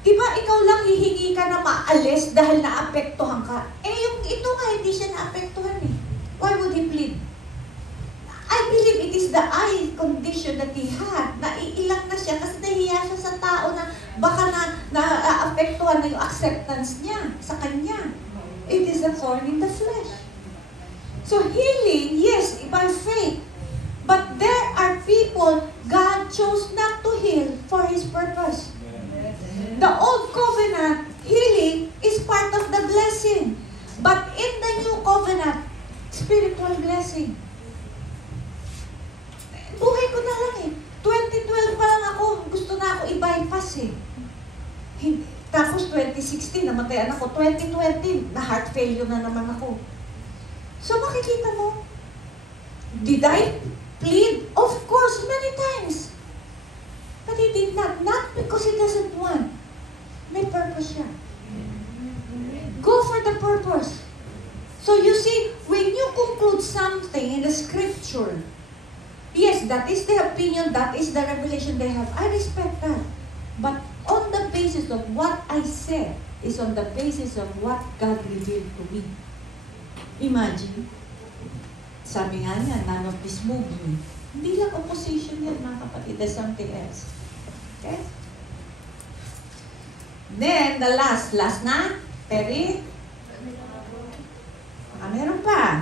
Diba ikaw lang hihingi ka na maalis dahil naapektuhan ka? Eh, yung ito nga hindi siya naapektuhan eh. Why would he plead? I believe it is the eye condition that he had. Naiilang na siya kasi nahiya siya sa tao na baka na naapektuhan na yung acceptance niya sa kanya. It is a thorn in the flesh. So healing, yes, by faith. But there are people God chose not to heal for His purpose. The old covenant healing is part of the blessing. But in the new covenant, spiritual blessing. Buhay ko na lang eh. 2012 pa lang ako, gusto na ako i-bypass eh. Tapos 2016, namatay anak ko. 2020, na heart failure na naman ako. So makikita mo, did I plead? Of course, many times. But he did not. Not because he doesn't want. May purpose siya. Go for the purpose. So you see, when you conclude something in the scripture, yes, that is the opinion, that is the revelation they have. I respect that. But on the basis of what I said, is on the basis of what God revealed to me. Imagine, sabi nga niya, none of this moved me. Hindi lang opposition yan, mga kapatid. There's something else. Okay? Then, the last na, Terry? Meron pa.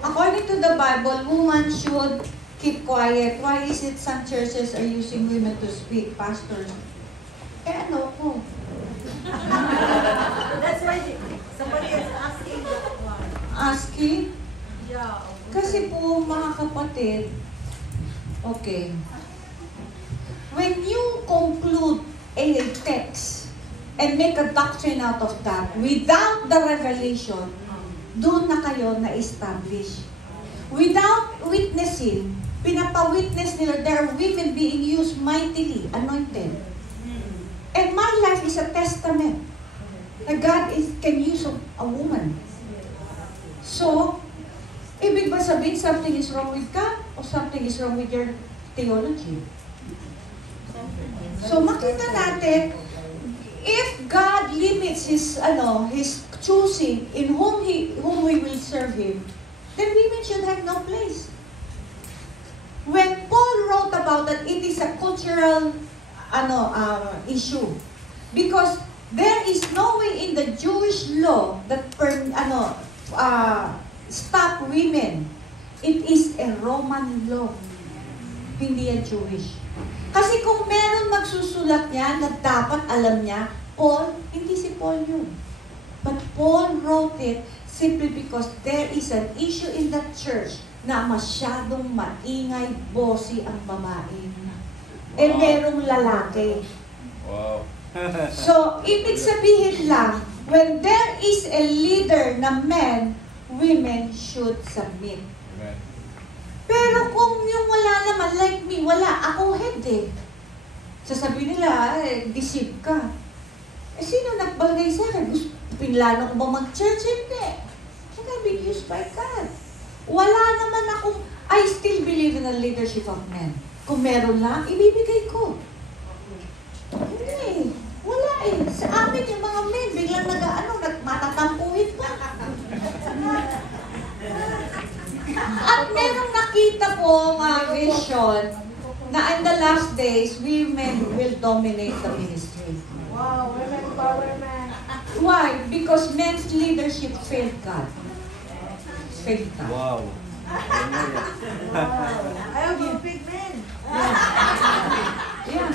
According to the Bible, woman should keep quiet. Why is it some churches are using women to speak, pastors? Ano ko? That's why somebody is asking that one. Asking? Yeah. Kasi po, mga kapatid, okay, when you conclude a text and make a doctrine out of that, without the revelation, doon na kayo na-establish. Without witnessing, pinapa-witness nila, there are women being used mightily, anointed. And my life is a testament that God can use a woman. So, ibig ba sabihin something is wrong with God or something is wrong with your theology? So, makita natin, if God limits His choosing in whom we will serve Him, then women should have no place. When Paul wrote about that, it is a cultural issue. Because there is no way in the Jewish law that stop women. It is a Roman law. Hindi yan Jewish. Kasi kung meron magsusulat niya na dapat alam niya, Paul, hindi si Paul yun. But Paul wrote it simply because there is an issue in the church na masyadong maingay, bossy ang babae. Eh, merong lalaki. Wow. So, ibig sabihin lang, when there is a leader na men, women should submit. Amen. Pero kung yung wala naman, like me, wala, ako head eh. Sasabihin nila, deceive ka. Eh, sino nagbalagay sa akin? Pinlano ko ba mag-church? Hindi. I've been used by God. Wala naman akong, I still believe in the leadership of men. Kung meron lang, ibibigay ko. Hindi. Wala eh. Sa amin yung mga men, biglang matatampuhin pa. At merong nakita po vision na in the last days, women will dominate the ministry. Wow, women power man. Why? Because men's leadership failed God. Failed God. Wow. Wow. Ayaw mo big men. Yeah.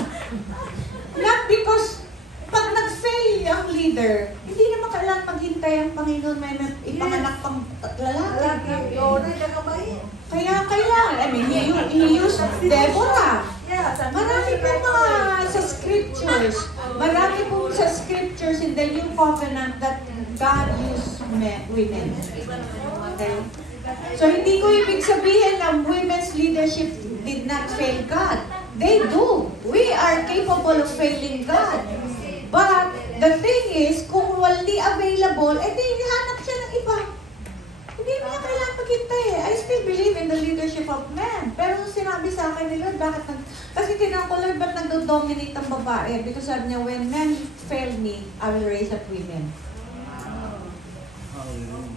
Not because pag nag-fail ang leader, hindi naman kailangan maghintay ang Panginoon may ipanganak pang lalaki. Kaya kailangan, I mean, he used Deborah. Marami po sa scriptures, in the New Covenant that God used women. Okay? So, hindi ko ibig sabihin na women's leadership did not fail God. They do. We are capable of failing God. But, the thing is, kung wali available, di hanap siya ng iba. Hindi mo niya kailangan maghintay eh. I still believe in the leadership of men. Pero nung sinabi sa akin ni Lord, kasi tinanong ko, Lord, ba't nagdo-dominate ang babae? Because sabi niya, when men fail me, I will raise up women.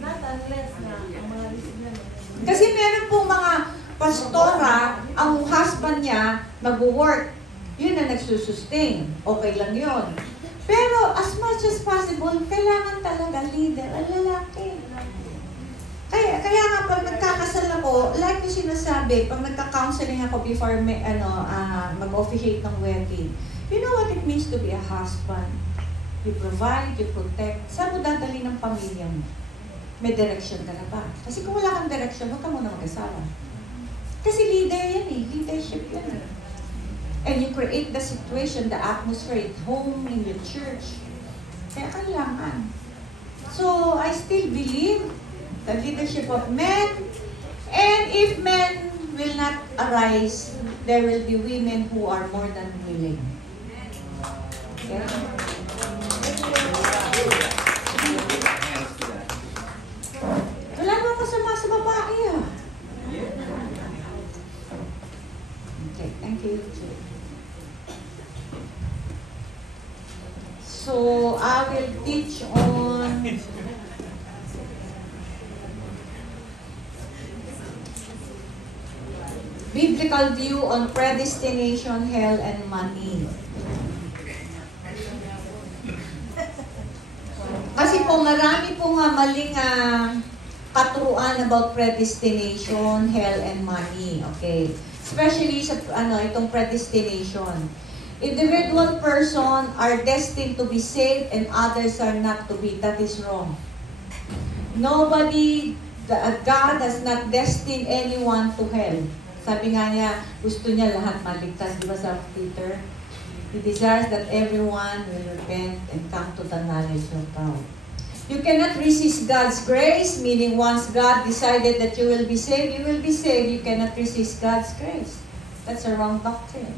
Not unless na ang mga listener. Kasi meron pong mga pastora, ang husband niya, nag-work. Yun na nagsusustain. Okay lang yun. Pero as much as possible, kailangan talaga leader ang lalaki. Kaya nga pag nagkakasal ako, like yung sinasabi, pag nagka-counseling ako before mag-officiate ng wedding, you know what it means to be a husband? You provide, you protect. Saan mo dadali ng pamilya mo? May direction ka na ba? Kasi kung wala kang direction, huwag ka muna mag-asawa. Kasi leader yan eh. Leadership yan eh. And you create the situation, the atmosphere at home, in your church. Kaya kailangan. So, I still believe the leadership of men. And if men will not arise, there will be women who are more than willing. Okay? Wala naman masama sa babae ah. Okay, thank you. So, I will teach on biblical view on predestination, hell, and money. Kasi po marami po nga maling katuruan about predestination, hell, and money. Okay? Especially sa itong predestination. Individual person are destined to be saved and others are not to be. That is wrong. God has not destined anyone to hell. Sabi nga niya, gusto niya lahat maligtas. Di ba sa Peter? He desires that everyone will repent and come to the knowledge of God. You cannot resist God's grace, meaning once God decided that you will be saved, you will be saved. You cannot resist God's grace. That's a wrong doctrine.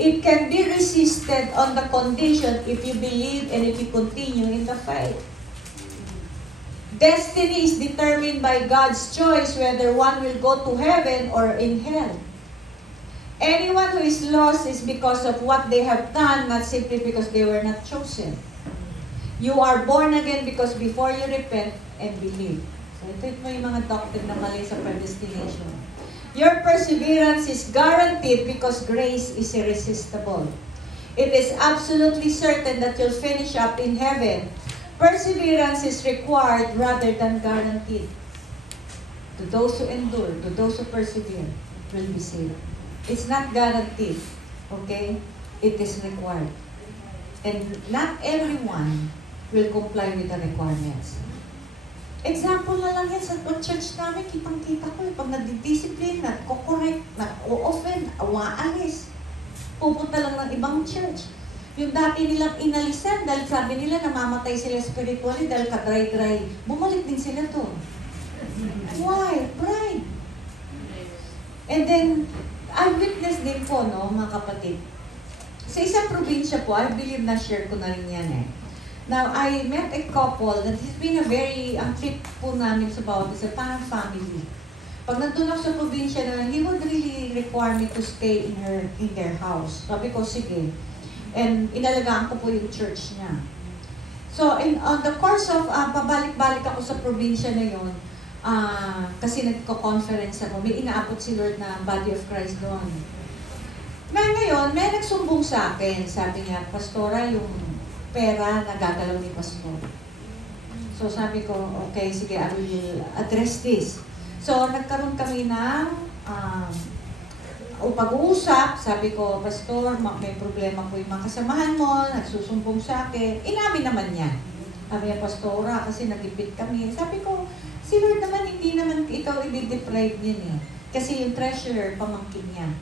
It can be resisted on the condition if you believe and if you continue in the faith. Destiny is determined by God's choice whether one will go to heaven or in hell. Anyone who is lost is because of what they have done, not simply because they were not chosen. You are born again because before you repent and believe. So ito yung mga doctrine na mali sa predestination. Your perseverance is guaranteed because grace is irresistible. It is absolutely certain that you'll finish up in heaven. Perseverance is required rather than guaranteed. To those who endure, to those who persevere, will be saved. It's not guaranteed. Okay? It is required. And not everyone will comply with the requirements. Example na lang yan sa church namin, kitang-kita ko, pag nadidiscipline, nagko-correct, nag-o-offend, aalis, pupunta lang ng ibang church. Yung dati nilang inalisan, dahil sabi nila namamatay sila spiritually, dahil ka-dry-dry, bumalik din sila to. Why? Pride. And then, I witnessed din po, no, mga kapatid. Sa isang probinsya po, I believe na share ko na rin yan eh. Now, I met a couple that has been ang trip po namin sa bawat isa, parang family. Pag nandun ako sa probinsya na, he would really require me to stay in their house. Sabi ko, sige. And inalagaan ko po yung church niya. So, on the course of, pabalik-balik ako sa probinsya na yon, kasi nagko-conference ako, may inaabot si Lord na Body of Christ doon. Ngayon, may nagsumbong sa akin, sabi niya, Pastora, yung pera na gagalaw ni Pastor. So sabi ko, okay, sige, I will address this. So nagkaroon kami ng pag-uusap. Sabi ko, Pastor, may problema po yung mga kasamahan mo, nagsusumbong sa akin. Inamin naman niya. Sabi niya, Pastora, kasi nagipit kami. Sabi ko, si Lord naman, hindi naman ikaw i-deprive niya eh. Kasi yung treasurer, pamangkin niya.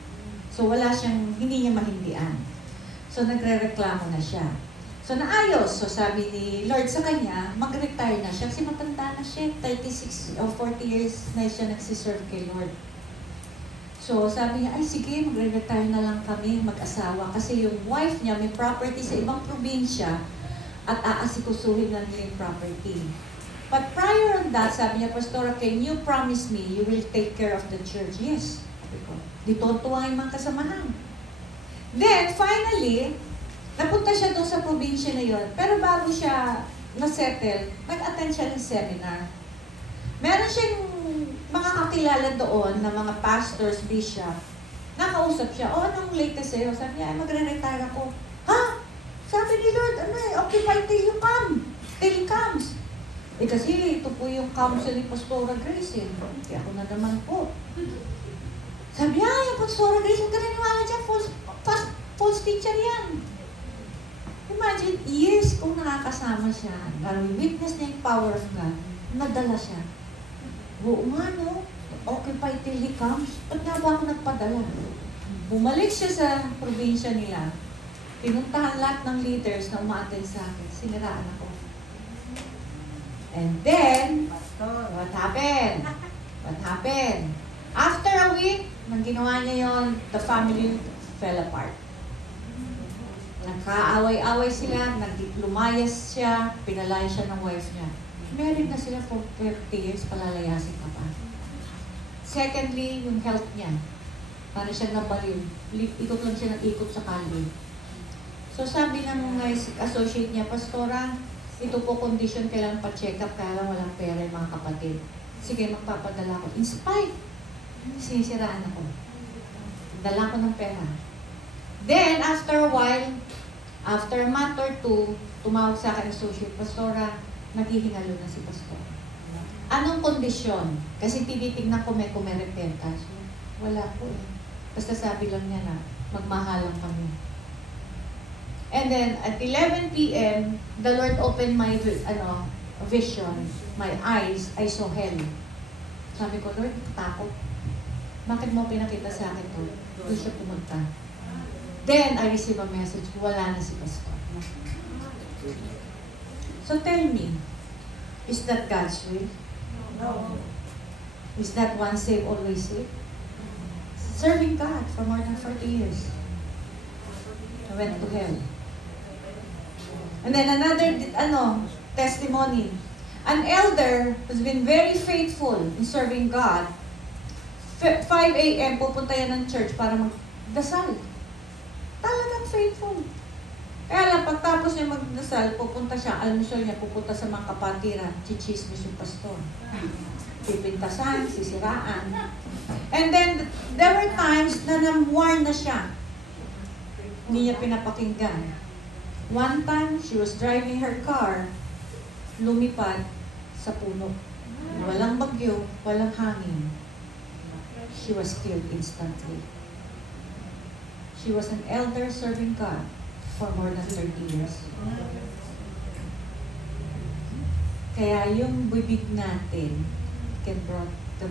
So wala siyang, hindi niya mahindian. So nagre-reklamo na siya. So naayos. So sabi ni Lord sa kanya, mag-retire na siya. Kasi matanda na siya. 36 or 40 years na siya nagsiserve kay Lord. So sabi niya, ay sige, magre-retire na lang kami mag-asawa. Kasi yung wife niya may property sa ibang probinsya at aasikasuhin na niya yung property. But prior on that, sabi niya, Pastora, can you promise me you will take care of the church? Yes. Sabi ko, dito tuwa yung mga kasamahan. Then, finally, napunta siya doon sa probinsya na yon. Pero bago siya na-settle, nag-attend siya ng seminar. Meron siyang mga kakilala doon na mga pastors, bishop. Nakausap siya, anong latest sa'yo? Sabi niya, magre-retire ako. Ha? Sabi ni Lord, occupy till you come. Till he comes. Kasi ito po yung counsel ni Pastora Grace. Kaya ako na naman po. Sabi niya, yung Pastora Grace, huwag ka naniwala dyan. False teacher yan. Imagine, years kung nakakasama siya, witness niya yung power of God, nadala siya. Oo nga, no? Occupy till he comes. Ba't nga ba ako nagpadala? Bumalik siya sa probinsya nila. Pinuntahan lahat ng leaders na umaattend sa akin. Siniraan ako. And then, what happened? What happened? After a week, nang ginawa niya yon, the family fell apart. Nagkaaway-away sila, lumayas siya, pinalaya siya ng wife niya. Married na sila for 30 years, palalayasin ka pa. Secondly, yung health niya. Para siya nabaliw. Ikot lang siya ng ikot sa kalye. So sabi ng mga associate niya, Pastora, ito po condition, kailangan pa-check up, kaya lang walang pera yung mga kapatid. Sige, magpapadala ko. In spite, sinisiraan ako. Dala ko ng pera. Then, after a while, after a month or two, tumawag sa akin associate, Pastora, naghihingalo na si Pastor. Anong kondisyon? Kasi tinitignan ko may repentance. Wala po eh. Basta sabi lang niya na, magmahalang kami. And then, at 11 p.m., the Lord opened my vision, my eyes, I saw hell. Sabi ko, Lord, takot. Bakit mo pinakita sa akin to? Doon siya pumunta. Then, I received a message, wala na si Pastor. So tell me, is that God's will? No. Is that one saved, always saved? Serving God for more than 40 years. I went to hell. And then another testimony. An elder who's been very faithful in serving God, 5 a.m. pupunta yan ng church para magdasal. Talagang faithful. Kaya lang, pagtapos niya magdasal, pupunta siya, almusal niya, pupunta sa mga kapatiran, chichismis yung pastor. Pipintasan, sisiraan. And then, there were times na namuwar na siya. Hindi niya pinapakinggan. One time, she was driving her car, lumipad sa puno. Walang bagyo, walang hangin. She was killed instantly. She was an elder serving God for more than 30 years. Kaya yung bibig natin can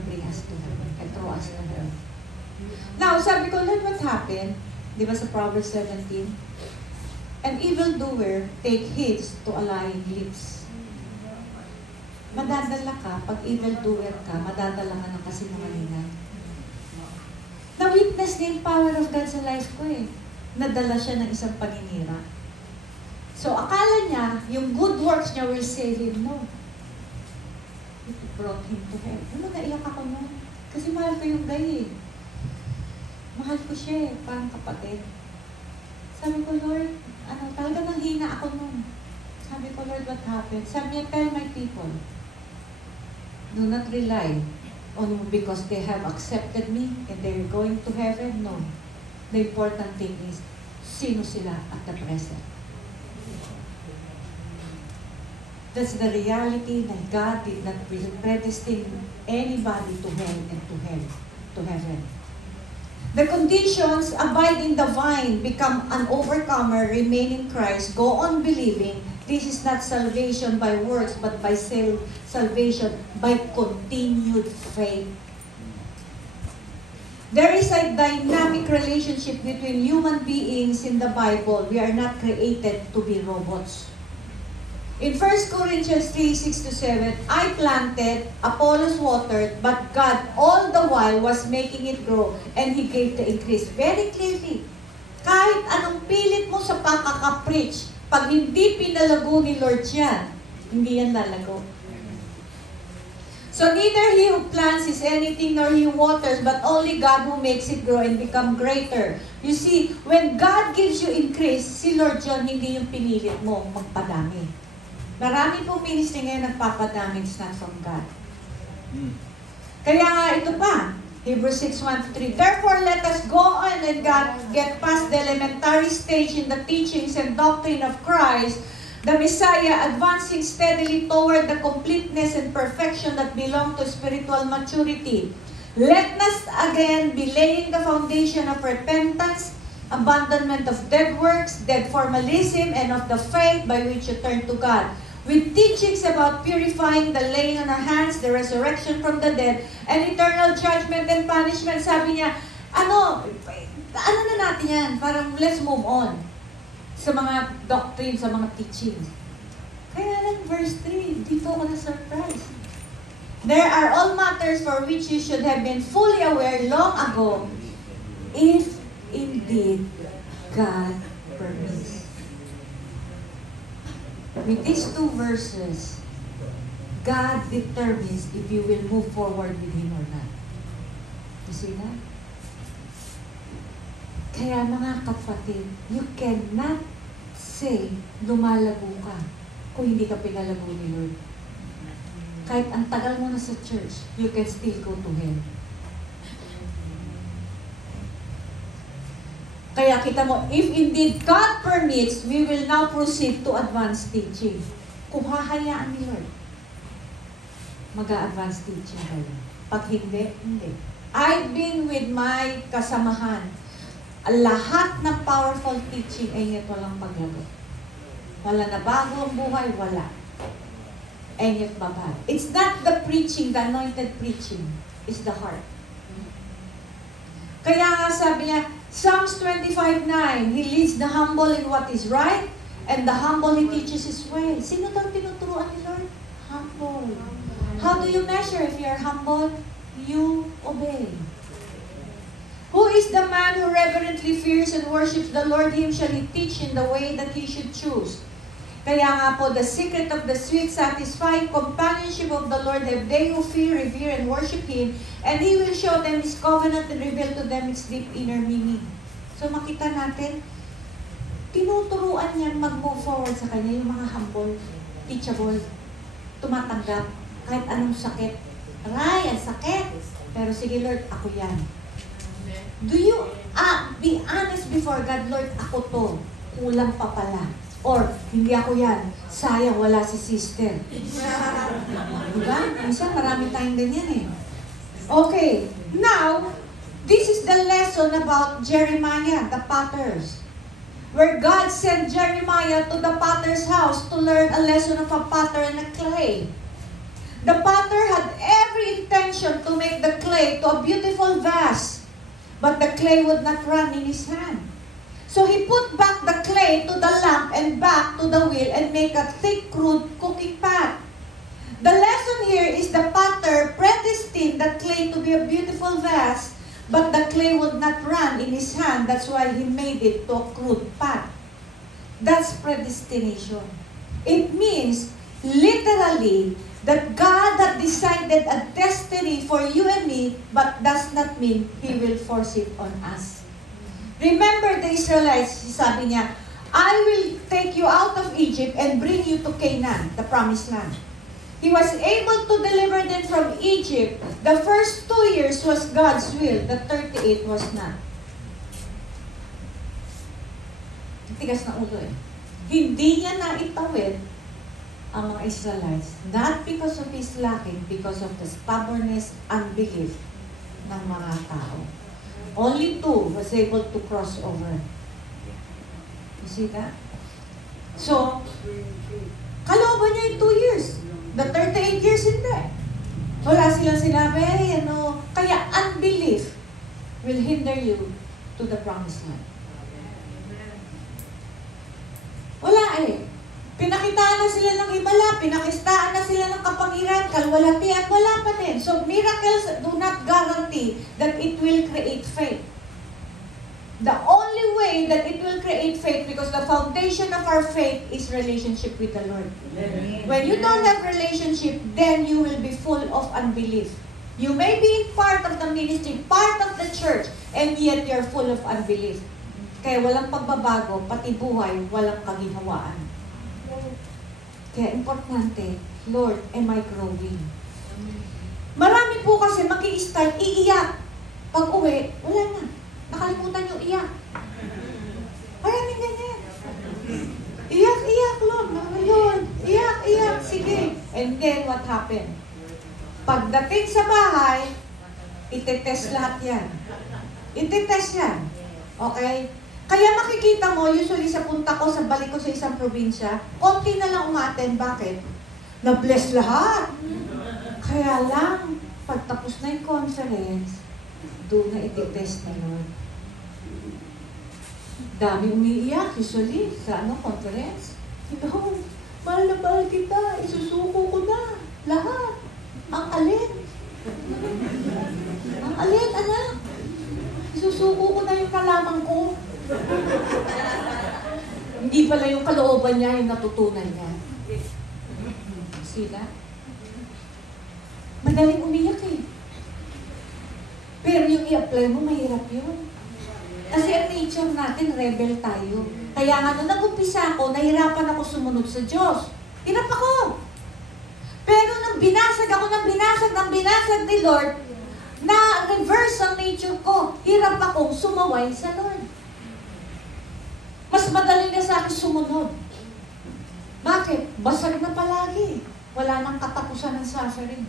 bring us to heaven, can throw us to heaven. Now, sabi ko, Lord, what happened? Di ba sa Proverbs 17? An evildoer take heed to a lying lips. Madadala ka, pag evildoer ka, madadala ka ng kasinungalingan. Na-witness niya yung power of God sa life ko eh. Nadala siya ng isang paninira. So, akala niya, yung good works niya will save him. No. It brought him to hell. Naiyak ako noon. Kasi mahal ko yung guy eh. Mahal ko siya eh, parang kapatid. Sabi ko, Lord, talaga nanghina ako noon. Sabi ko, Lord, what happened? Sabi niya, tell my people, do not rely on because they have accepted me and they're going to heaven. No. The important thing is, sino sila at the present. That's the reality that God did not predestine anybody to hell and to heaven. The conditions, abide in the vine, become an overcomer, remain in Christ, go on believing. This is not salvation by works, but by salvation by continued faith. There is a dynamic relationship between human beings in the Bible. We are not created to be robots. In 1 Corinthians 3:6-7, I planted, Apollos watered, but God all the while was making it grow, and He gave the increase. Very clearly, kahit anong pilit mo sa pakaka-preach, pag hindi pinalago ni Lord yan, hindi yan lalago. So neither he who plants is anything nor he who waters, but only God who makes it grow and become greater. You see, when God gives you increase, si Lord John, hindi yung pinilit mo magpadami. Marami pong ministry ngayon nagpapadami, it's not from God. Kaya nga ito pa, Hebrews 6:1-3, therefore let us go on in God get past the elementary stage in the teachings and doctrine of Christ, the Messiah, advancing steadily toward the completeness and perfection that belong to spiritual maturity. Let us again be laying the foundation of repentance, abandonment of dead works, dead formalism, and of the faith by which you turn to God. With teachings about purifying, the laying on our hands, the resurrection from the dead, and eternal judgment and punishment. Sabi niya, ano na natin yan? Parang let's move on sa mga doctrine, sa mga teachings. Kaya lang, verse 3, dito ako na-surprise. There are all matters for which you should have been fully aware long ago, if indeed God permits. With these two verses, God determines if you will move forward with Him or not. You see that? Kaya mga kapatid, you cannot say lumalago ka kung hindi ka pinalago ni Lord. Kahit ang tagal mo na sa church, you can still go to Him. Kaya kita mo, if indeed God permits, we will now proceed to advanced teaching. Kung hahayaan ni Lord, mag-a-advanced teaching kayo. Pag hindi, hindi. I've been with my kasamahan. Lahat na powerful teaching ay yet walang paglagot. Wala na bago ang buhay, wala. And yet baba. It's not the preaching, the anointed preaching. It's the heart. Kaya nga sabi niya, Psalms 25:9, He leads the humble in what is right, and the humble He teaches His way. Sino daw tinuturuan ni Lord? Humble. How do you measure if you are humble? You obey. Who is the man who reverently fears and worships the Lord? Him shall He teach in the way that he should choose. Kaya nga po, the secret of the sweet, satisfying companionship of the Lord have they who fear, revere, and worship Him, and He will show them His covenant and reveal to them its deep inner meaning. So makita natin, tinuturuan niyan mag-move forward sa Kanya yung mga humble, teachable, tumatanggap, kahit anong sakit. Aray, ang sakit! Pero sige Lord, ako yan. Do you be honest before God, Lord, ako to, kulang pa pala. Or, hindi ako yan. Sayang, wala si sister. Diba? Minsan, marami tayong ganyan eh. Okay. Now, this is the lesson about Jeremiah, the potters. Where God sent Jeremiah to the potter's house to learn a lesson of a potter and a clay. The potter had every intention to make the clay to a beautiful vase, but the clay would not run in his hand. So he put back the clay to the lamp and back to the wheel and make a thick, crude cooking pot. The lesson here is the potter predestined the clay to be a beautiful vase, but the clay would not run in his hand. That's why he made it to a crude pot. That's predestination. It means, literally, that God had decided a destiny for you and me, but does not mean He will force it on us. Remember the Israelites, sabi niya, I will take you out of Egypt and bring you to Canaan, the promised land. He was able to deliver them from Egypt. The first 2 years was God's will. The 38 was not. Tigas na ulo eh. Hindi niya naitawid ang mga Israelites. Not because of his lacking, because of the stubbornness, unbelief ng mga tao. Only 2 was able to cross over. You see that? So, kalooban niya yung 2 years. The 38 years, hindi. Wala silang sinabi, kaya unbelief will hinder you to the promised land. Wala eh. Pinakitaan na sila ng himala, pinakistaan na sila ng kapangyarihan, kalwalatian, wala pa din. So miracles do not guarantee that it will create faith. The only way that it will create faith, because the foundation of our faith is relationship with the Lord. Amen. When you don't have relationship, then you will be full of unbelief. You may be part of the ministry, part of the church, and yet you're full of unbelief. Kaya walang pagbabago, pati buhay, walang kaginhawaan. Kaya importante, Lord, am I growing? Marami po kasi maki-start, iiyak. Pag uwi, wala na. Nakalimutan yung what happened. Pagdating sa bahay, itetest lahat yan. Itetest yan. Okay? Kaya makikita mo, usually sa punta ko, sa balik ko sa isang probinsya, konti na lang umaten. Bakit? Na-bless lahat. Kaya lang, pagtapos na yung conference, doon na itetest na Lord. Dami umiiyak, usually, sa conference. Lord, mahal na mahal kita, isusuko ko na. Lahat. Ang alin. Ang alin, anak. Isusuko ko na yung kalaman ko. Hindi pala yung kalooban niya, yung natutunan niya. Sila. Madaling umiyak eh. Pero yung i-apply mo, mahirap yun. Kasi ang nature natin, rebel tayo. Kaya nga nung nag-umpisa ako, nahirapan ako sumunod sa Diyos. Hirap ako. Pero nung binasag ako ng binasag ni Lord, na-reverse ang nature ko. Hirap akong sumaway sa Lord. Mas madali na sa akin sumunod. Bakit? Basag na palagi. Wala nang katapusan ng suffering.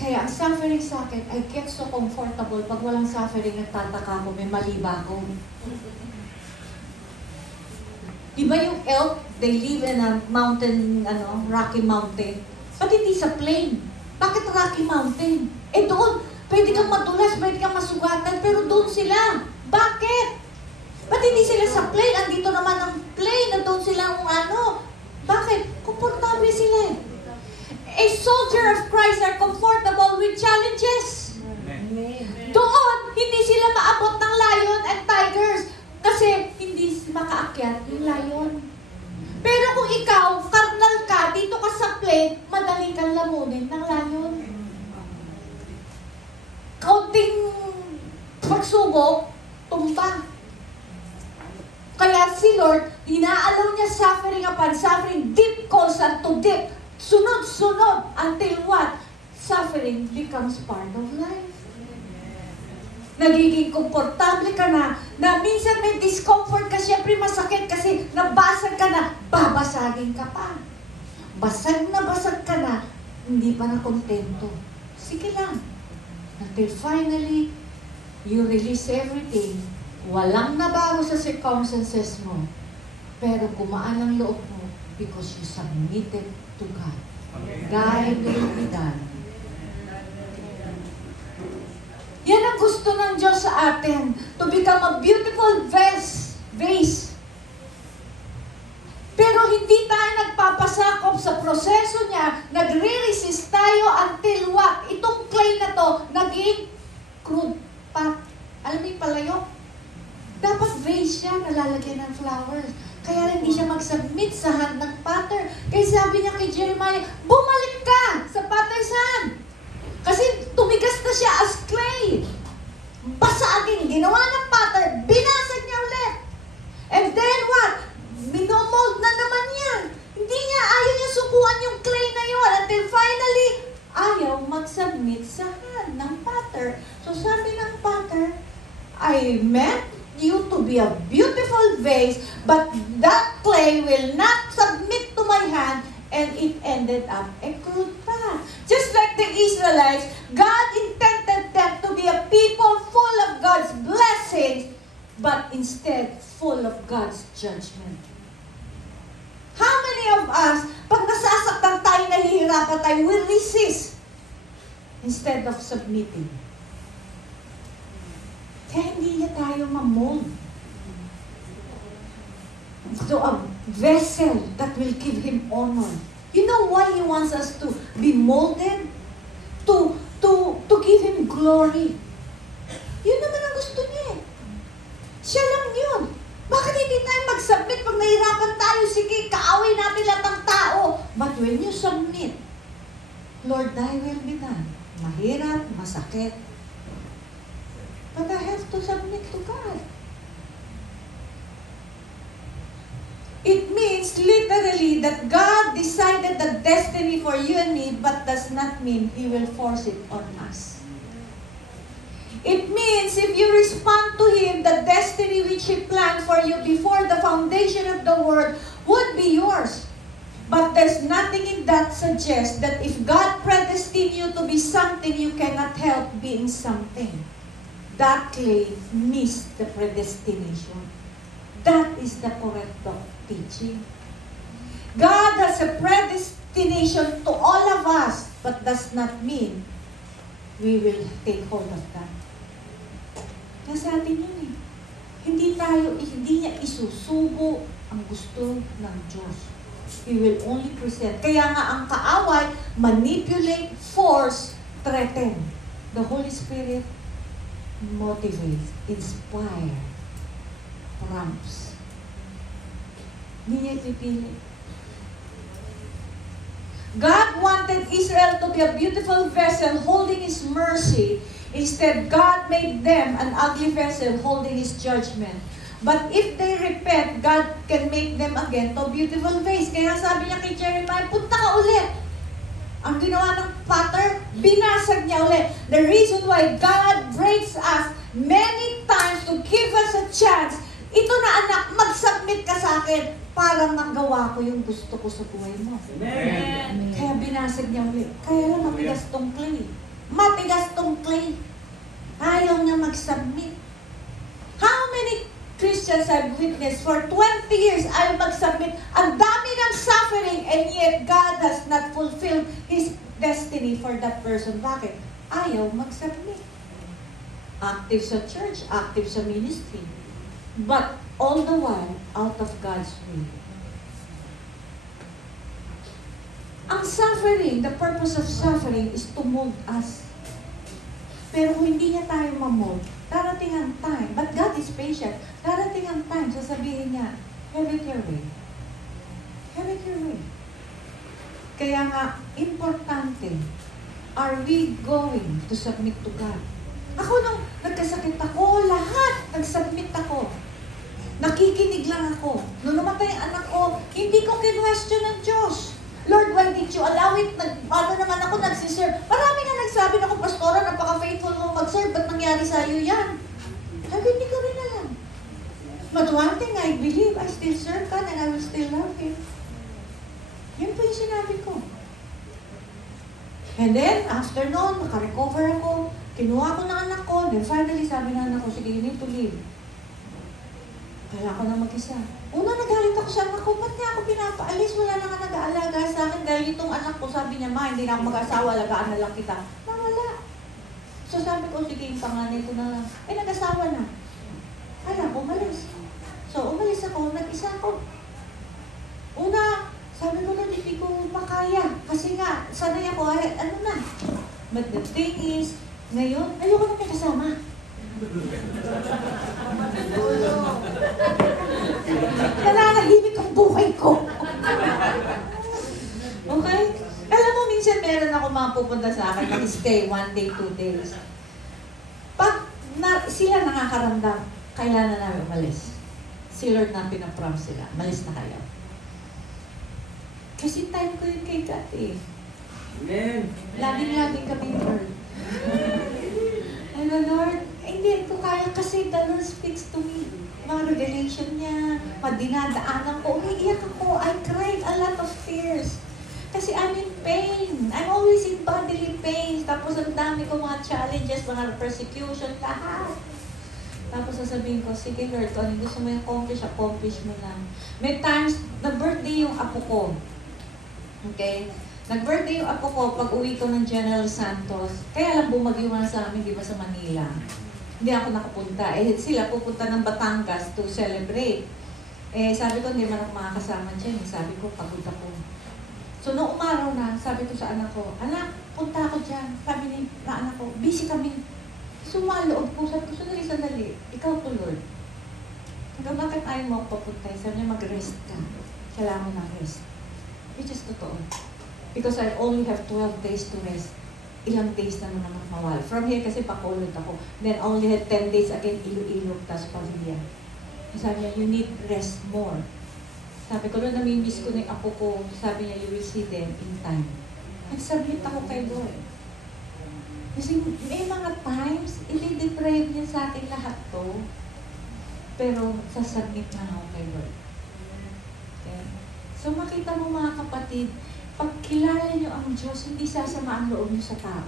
Kaya ang suffering sa akin, I get so comfortable. Pag walang suffering, nagtataka ako, may mali ba ako? Di ba yung elk, they live in a mountain, rocky mountain. Ba't hindi sa plain? Bakit rocky mountain? Eh doon, pwede kang madulas, pwede kang masugatan, pero doon sila. Bakit? Ba't hindi sila sa plain? Andito naman ang plain, na doon sila Bakit? Komportable sila eh. A soldier of Christ are comfortable with challenges. Doon, hindi sila maabot ng lion and tigers kasi hindi makaakyat yung lion. Pero kung ikaw, karnal ka, dito ka sa plate, madali kang lamunin ng lion. Kaunting pagsubok, tumba. Kaya si Lord, inaalaw niya suffering upon suffering, deep calls unto deep. Sunod-sunod until what? Suffering becomes part of life. Nagiging komportable ka na minsan may discomfort ka, syempre masakit kasi nabasag ka na, babasagin ka pa. Basag ka na, hindi pa na kontento. Sige lang. Until finally, you release everything. Walang nabago sa circumstances mo, pero kumaan ang loob mo because you submitted to God. Thy will be done. Yan ang gusto ng Diyos sa atin, to become a beautiful vase. Pero hindi tayo nagpapasakop sa proseso niya, nagre-resist tayo until what? Itong clay na to, naging crude pot. Alam mo yung palayok? Dapat vase siya, nalalagyan ng flowers. Kaya hindi siya mag-submit sa hand ng potter. Kaya sabi niya kay Jeremiah, bumalik ka sa potter's hand. Kasi tumigas na siya as clay. Basagin, ginawa ng potter, binasag niya ulit. And then what? Minomold na naman yan. Hindi niya, ayaw niya subuan yung clay na yun until finally, ayaw mag-submit sa hand ng potter. So sabi ng potter, I meant you to be a beautiful vase, but that clay will not submit to my hand, and it ended up a crude pot. Just like the Israelites, God intended them to be a people full of God's blessings, but instead full of God's judgment. How many of us, pag nasasaktan tayo, nahihirapan tayo, will resist instead of submitting? Kaya hindi niya tayo ma-mold to a vessel that will give Him honor. You know why He wants us to be molded? To give Him glory. Yun naman ang gusto niya eh. Siya lang yun. Bakit hindi tayo mag-submit pag nahirapan tayo? Sige, kaaway natin lahat ng tao. But when you submit, Lord, thy will be done. Mahirap, masakit. But I have to submit to God. It means literally that God decided the destiny for you and me, but does not mean He will force it on us. It means if you respond to Him, the destiny which He planned for you before the foundation of the world would be yours. But there's nothing in that suggests that if God predestined you to be something, you cannot help being something. That claim missed the predestination. That is the correct teaching. God has a predestination to all of us, but does not mean we will take hold of that. Nasa atin yun eh. Hindi niya isusubo ang gusto ng Diyos. He will only present. Kaya nga ang kaaway, manipulate, force, threaten. The Holy Spirit motivates, inspire, prompts. Hindi niya ipipili. God wanted Israel to be a beautiful vessel holding His mercy. Instead, God made them an ugly vessel holding His judgment. But if they repent, God can make them again to a beautiful vase. Kaya sabi niya kay Jeremiah, punta ka ulit. Ang ginawa ng potter, binasag niya ulit. The reason why God breaks us many times to give us a chance, ito na anak, mag-submit ka sa akin para magawa ko yung gusto ko sa buhay mo. Amen. Kaya binasag niya ulit. Kaya lang matigas tong clay. Matigas tong clay. Ayaw niya mag-submit. How many Christians I've witnessed for 20 years, ayaw mag-submit. Ang dami ng suffering, and yet God has not fulfilled His destiny for that person. Bakit? Ayaw mag-submit. Active sa church, active sa ministry. But all the while, out of God's will. Ang suffering, the purpose of suffering is to mold us. Pero kung hindi niya tayo mamold, darating ang time, but God is patient, darating ang time, sasabihin niya, have it your way. Have it your way. Kaya nga, importante, are we going to submit to God? Ako nung nagkasakit ako, lahat nag-submit ako. Nakikinig lang ako. Nung namatay ang anak ko, hindi ko kinwestiyon ng Diyos. Lord, why did you allow it? Ano naman ako nagsiserve? Marami nga nagsabi na ako, Pastora, napaka-faithful mo mag-serve. Ba't nangyari sa'yo yan? Sabi, hindi ko rin alam. But one thing, I believe I still serve God and I will still love Him. Yun po yung sinabi ko. And then, after noon, nakarecover ako. Kinuha ko ng anak ko. Then finally, sabi ng anak ko, sige, you need to leave. Kaya ako na mag-isa. Una, nagalit ako sa anak ko, ba't niya ako pinapaalis? Wala na nga nag-aalaga sa akin. Dahil itong anak ko, sabi niya, ma, hindi na ako mag-asawa, alagaan na lang kita. Nawala. So sabi ko, sige, yung panganay ko na lang. Eh, nag-asawa na. Kaya ako, umalis. So, umalis ako, nag-isa ako. Una, sabi ko na, hindi ko makaya. Kasi nga, sanay ako, ay, ano na. But the thing is, ngayon, ayoko na may kasama. Nananahimik ang buhay ko. Okay? Alam mo, minsan meron ako mga pupunta sa akin, mag-stay 1 day, 2 days. Pag sila nakakaramdam, kailangan na namin umalis. Si Lord na pinaprom sila, malis na kayo. Kasi time ko yun kay God eh. Amen. Laging-laging kami Lord. Ano Lord, hindi ko kaya kasi the Lord speaks to me. Mga revelation niya, madinadaanan ko, umiiyak ako, I cried a lot of tears. Kasi I'm in pain. I'm always in bodily pain. Tapos ang dami ko mga challenges, mga persecution, lahat. Tapos sasabihin ko, sige Lord, kung ano gusto mo accomplish mo lang. May times, nag-birthday yung apo ko. Okay? Nag-birthday yung apo ko pag uwi ko ng General Santos. Kaya lang bumagyo nga sa amin, di ba, sa Manila. Hindi ako nakapunta. Eh, sila pupunta ng Batangas to celebrate. Eh, sabi ko, hindi man ako makakasama dyan. Sabi ko, pagod ako. So, noong umaraw na, sabi ko sa anak ko, anak, punta ako dyan. Sabi ni na anak ko, busy kami. Sumaloob ko. Sabi ko, sandali. Ikaw to, Lord. Hanggang bakit ayaw mo ako papunta? Sabi niya, mag-rest ka. Kailangan mo ng rest. Which is totoo. Because I only have 12 days to rest. Ilang days na naman mawala. From here kasi pakulot ako. Then only had 10 days again, Iloilo, tas Pavilla. Sabi niya, you need rest more. Sabi ko, namimiss ko na yung apo ko. Sabi niya, you will see them in time. Nag-submit ako kay Lord. Kasi may mga times, i-deprive niya sa akin lahat to. Pero sasubmit na ako kay Lord. Okay? So makita mo mga kapatid, pag kilala nyo ang Diyos, hindi sasama ang loob nyo sa tao.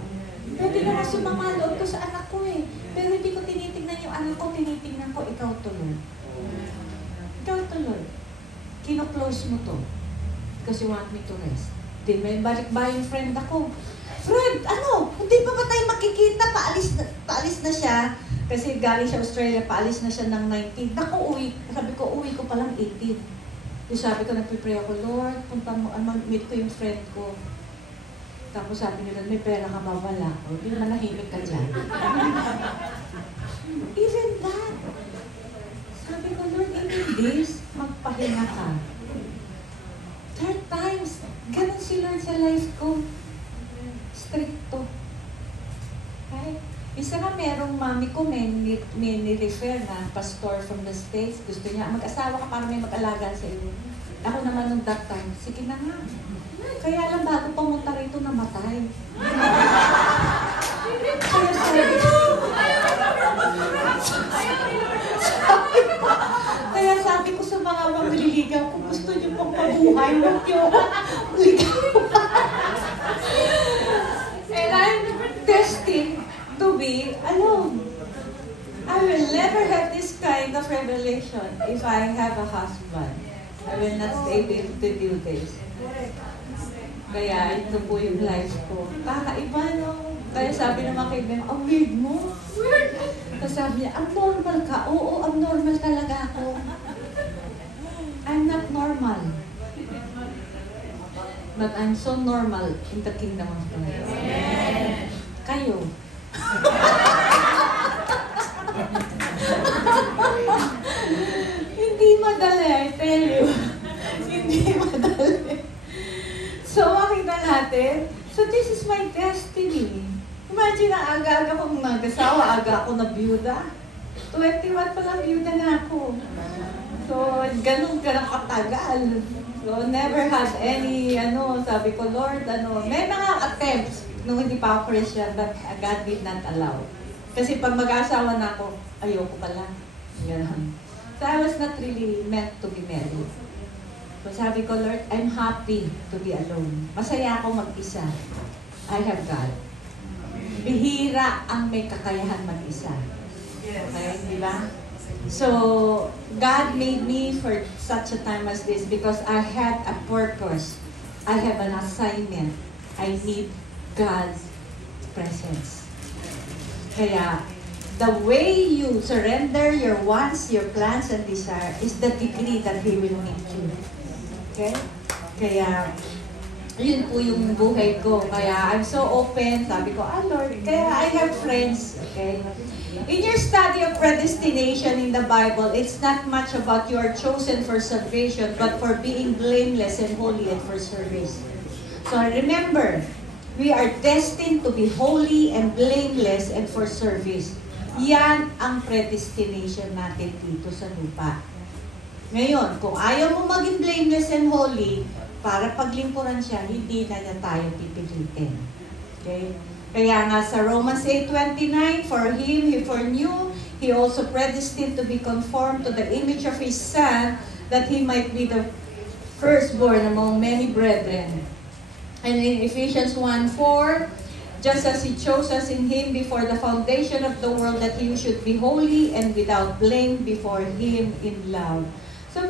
Pwede naman sumama ang loob ko sa anak ko eh. Pero hindi ko tinitingnan yung anak ko, tinitingnan ko, ikaw tuloy. Ikaw tuloy. Kino-close mo to. Because you want me to rest. Di may balik-baling friend ako. Friend, hindi pa ba tayo makikita? Paalis na siya. Kasi galing siya Australia, paalis na siya ng 19. Naku, sabi ko, uwi ko palang 18. So sabi ko, nagpipray ako, Lord, punta mo, meet ko yung friend ko. Tapos sabi nila, may pera ka ba? Wala. O, di manahimik ka dyan. Even that. Sabi ko, Lord, even this, magpahinga ka. 3 times, ganun si Lord sa life ko. Stricto. Okay? Isa nga merong mami ko, may ni-refer na pastor from the States. Gusto niya, mag-asawa ka para may mag-alaga sa iyo. Ako naman nung that time, sige na nga. Kaya lang bago pumunta rito, namatay. Kaya sabi ko sa mga mamililigaw, kung gusto niyo pong mabuhay, huwag niyo ligaw. And I'm destined to be alone. I will never have this kind of revelation if I have a husband. I will not stay able to do this. Kaya ito po yung life ko. Kakaiba, no? Kaya sabi ng mga kaibigan, ang weird mo. Weird. Tapos sabi niya, abnormal ka. Oo, abnormal talaga ako. I'm not normal. But I'm so normal in the kingdom of God. Kayo. Hindi madali, I tell you. Hindi madali. So, makita natin. So, this is my destiny. Imagine na aga-aga kong nag-asawa, aga ako na byuda. 21 pa lang byuda na ako. So, ganun katagal. So, never had any, sabi ko, Lord, may mga attempts nung hindi pa ako Christian, but God did not allow. Kasi pag mag-asawa na ako, ayoko pala. Ganun. So, I was not really meant to be married. So, sabi ko, Lord, I'm happy to be alone. Masaya ako mag-isa. I have God. Bihira ang may kakayahan mag-isa. Okay, di ba? So, God made me for such a time as this because I had a purpose. I have an assignment. I need God's presence. Kaya, the way you surrender your wants, your plans, and desire is the degree that He will meet you. Okay? Kaya, yun po yung buhay ko. Kaya, I'm so open. Sabi ko, Lord, kaya I have friends. Okay? In your study of predestination in the Bible, it's not much about you are chosen for salvation, but for being blameless and holy and for service. So remember, we are destined to be holy and blameless and for service. Yan ang predestination natin dito sa lupa. Ngayon, kung ayaw mo maging blameless and holy, para paglingkuran siya, hindi na niya tayo pipilitin. Okay? Kaya nga sa Romans 8:29, for Him He foreknew, He also predestined to be conformed to the image of His Son, that He might be the firstborn among many brethren. And in Ephesians 1:4, just as He chose us in Him before the foundation of the world, that He should be holy and without blame before Him in love. So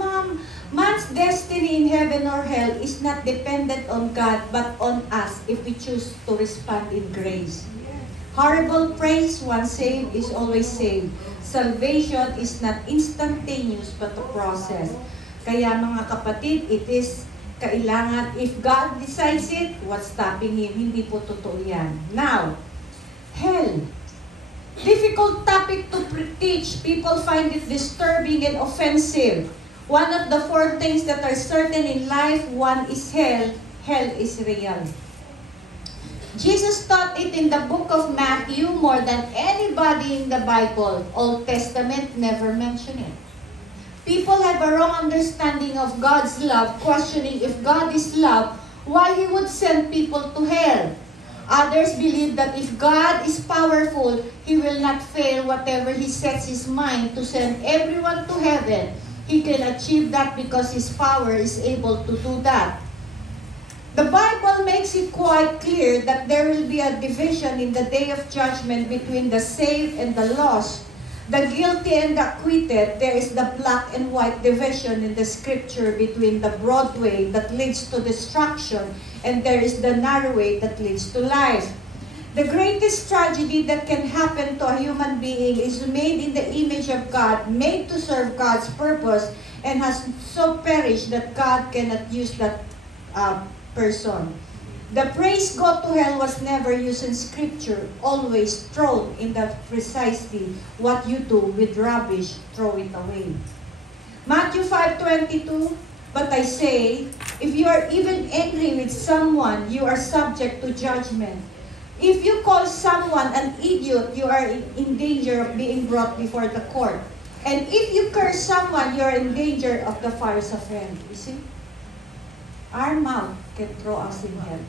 man's destiny in heaven or hell is not dependent on God, but on us if we choose to respond in grace. Horrible praise, once saved is always saved. Salvation is not instantaneous, but a process. Kaya mga kapatid, it is kailangan, if God decides it, what's stopping Him? Hindi po totoo yan. Now, hell. Difficult topic to teach. People find it disturbing and offensive. One of the 4 things that are certain in life, one is hell. Hell is real. Jesus taught it in the book of Matthew more than anybody in the Bible. Old Testament never mentioned it. People have a wrong understanding of God's love, questioning if God is love, why He would send people to hell. Others believe that if God is powerful, He will not fail whatever He sets His mind to send everyone to heaven. He can achieve that because His power is able to do that. The Bible makes it quite clear that there will be a division in the day of judgment between the saved and the lost, the guilty and the acquitted. There is the black and white division in the scripture between the broad way that leads to destruction and there is the narrow way that leads to life. The greatest tragedy that can happen to a human being is made in the image of God, made to serve God's purpose, and has so perished that God cannot use that person. The phrase "go to hell" was never used in scripture, always thrown in the precisely what you do with rubbish, throw it away. Matthew 5:22, but I say, if you are even angry with someone, you are subject to judgment. If you call someone an idiot, you are in danger of being brought before the court. And if you curse someone, you are in danger of the fires of hell. You see? Our mouth can throw us in hell.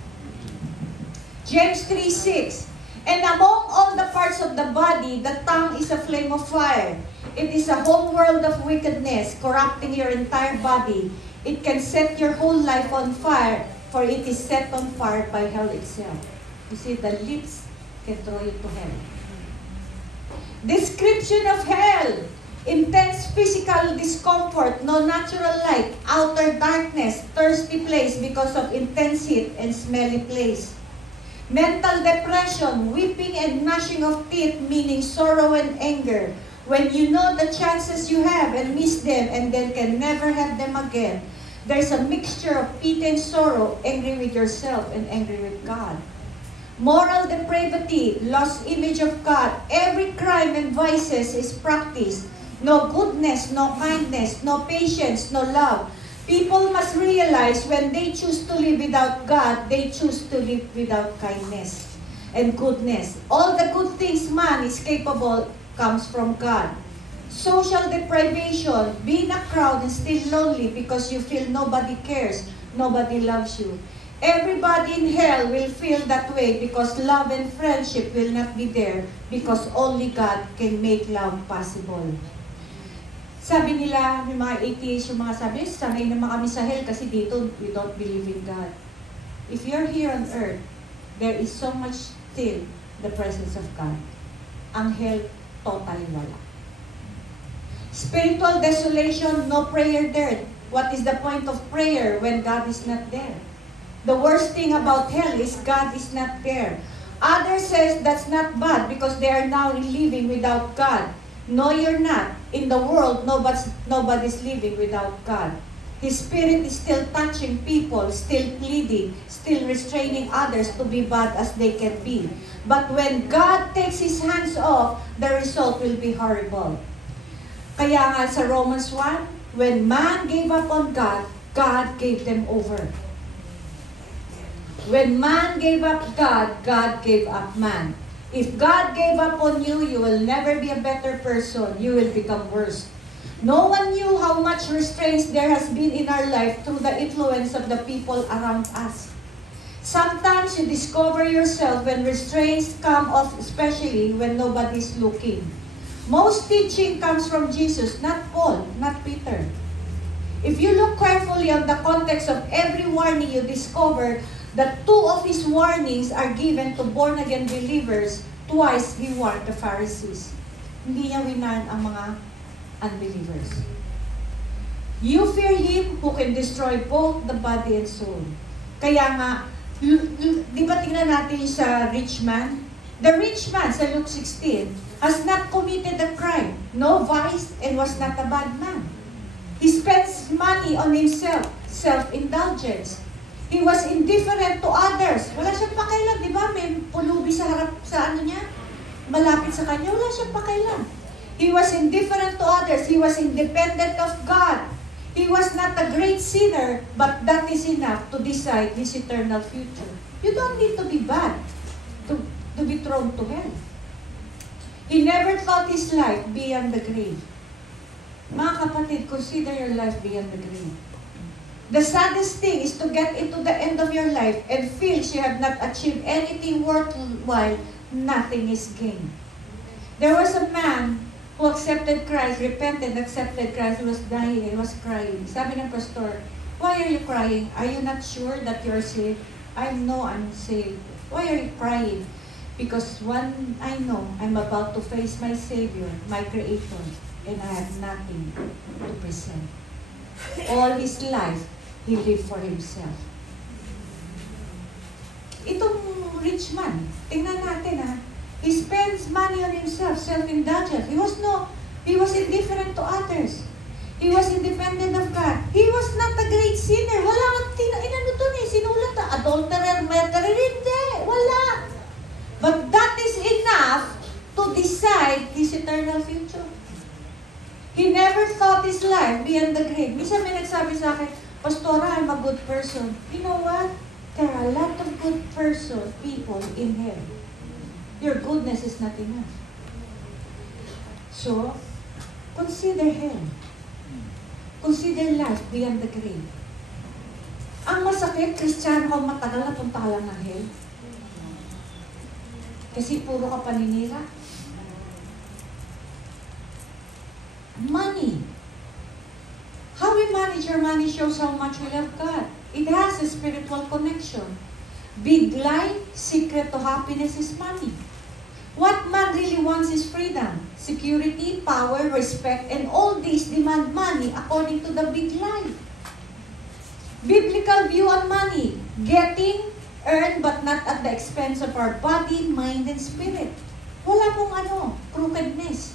James 3:6, and among all the parts of the body, the tongue is a flame of fire. It is a whole world of wickedness, corrupting your entire body. It can set your whole life on fire, for it is set on fire by hell itself. You see, the lips can throw you to hell. Description of hell: intense physical discomfort, no natural light, outer darkness, thirsty place because of intense heat, and smelly place. Mental depression, weeping and gnashing of teeth, meaning sorrow and anger. When you know the chances you have and miss them and then can never have them again. There's a mixture of pity and sorrow, angry with yourself and angry with God. Moral depravity, lost image of God. Every crime and vices is practiced. No goodness, no kindness, no patience, no love. People must realize when they choose to live without God, they choose to live without kindness and goodness. All the good things man is capable comes from God. Social deprivation, being a crowd and still lonely because you feel nobody cares, nobody loves you. Everybody in hell will feel that way because love and friendship will not be there because only God can make love possible. Sabi nila, yung mga atheists, yung mga sabi, sanay naman kami sa hell kasi dito we don't believe in God. If you're here on earth, there is so much still the presence of God. Ang hell, totally wala. Spiritual desolation, no prayer there. What is the point of prayer when God is not there? The worst thing about hell is God is not there. Others says that's not bad because they are now living without God. No, you're not. In the world, nobody's living without God. His Spirit is still touching people, still pleading, still restraining others to be bad as they can be. But when God takes His hands off, the result will be horrible. Kaya nga sa Romans 1, when man gave up on God, God gave them over. When man gave up God, God gave up man. If God gave up on you, you will never be a better person. You will become worse. No one knew how much restraints there has been in our life through the influence of the people around us. Sometimes you discover yourself when restraints come off, especially when nobody's looking. Most teaching comes from Jesus, not Paul, not Peter. If you look carefully on the context of every warning, you discover that two of his warnings are given to born-again believers. Twice, he warned the Pharisees. Hindi niya winarn ang mga unbelievers. You fear him who can destroy both the body and soul. Kaya nga, di ba tingnan natin sa rich man? The rich man sa Luke 16 has not committed a crime, no vice, and was not a bad man. He spends money on himself, self-indulgence. He was indifferent to others. Wala siyang pakailan, di ba? May pulubi sa harap, sa ano niya, malapit sa kanya. Wala siyang pakailan. He was indifferent to others. He was independent of God. He was not a great sinner, but that is enough to decide his eternal future. You don't need to be bad to be thrown to hell. He never thought his life beyond the grave. Mga kapatid, consider your life beyond the grave. The saddest thing is to get into the end of your life and feel you have not achieved anything worthwhile, nothing is gained. There was a man who accepted Christ, repented, accepted Christ, he was dying, he was crying. Sabi ng pastor, why are you crying? Are you not sure that you're saved? I know I'm saved. Why are you crying? Because one, I know I'm about to face my Savior, my Creator, and I have nothing to present. All his life, he lived for himself. Itong rich man, tingnan natin ha, he spends money on himself, self-indulgent. He was indifferent to others. He was independent of God. He was not a great sinner. Wala kang inano to eh, sinulat na adulterer, murderer, hindi. Wala. But that is enough to decide his eternal future. He never thought his life beyond the grave. Minsan may nagsabi sa akin, Pastora, I'm a good person. You know what? There are a lot of good people in hell. Your goodness is not enough. So, consider hell. Consider life beyond the grave. Ang masakit, Kristiyano kung matagal na punta ka lang ng hell. Kasi puro ka paninira. Money. How we manage our money shows how much we love God. It has a spiritual connection. Big lie, secret to happiness is money. What man really wants is freedom, security, power, respect, and all these demand money according to the big lie. Biblical view on money, getting, earn, but not at the expense of our body, mind, and spirit. Wala pong crookedness.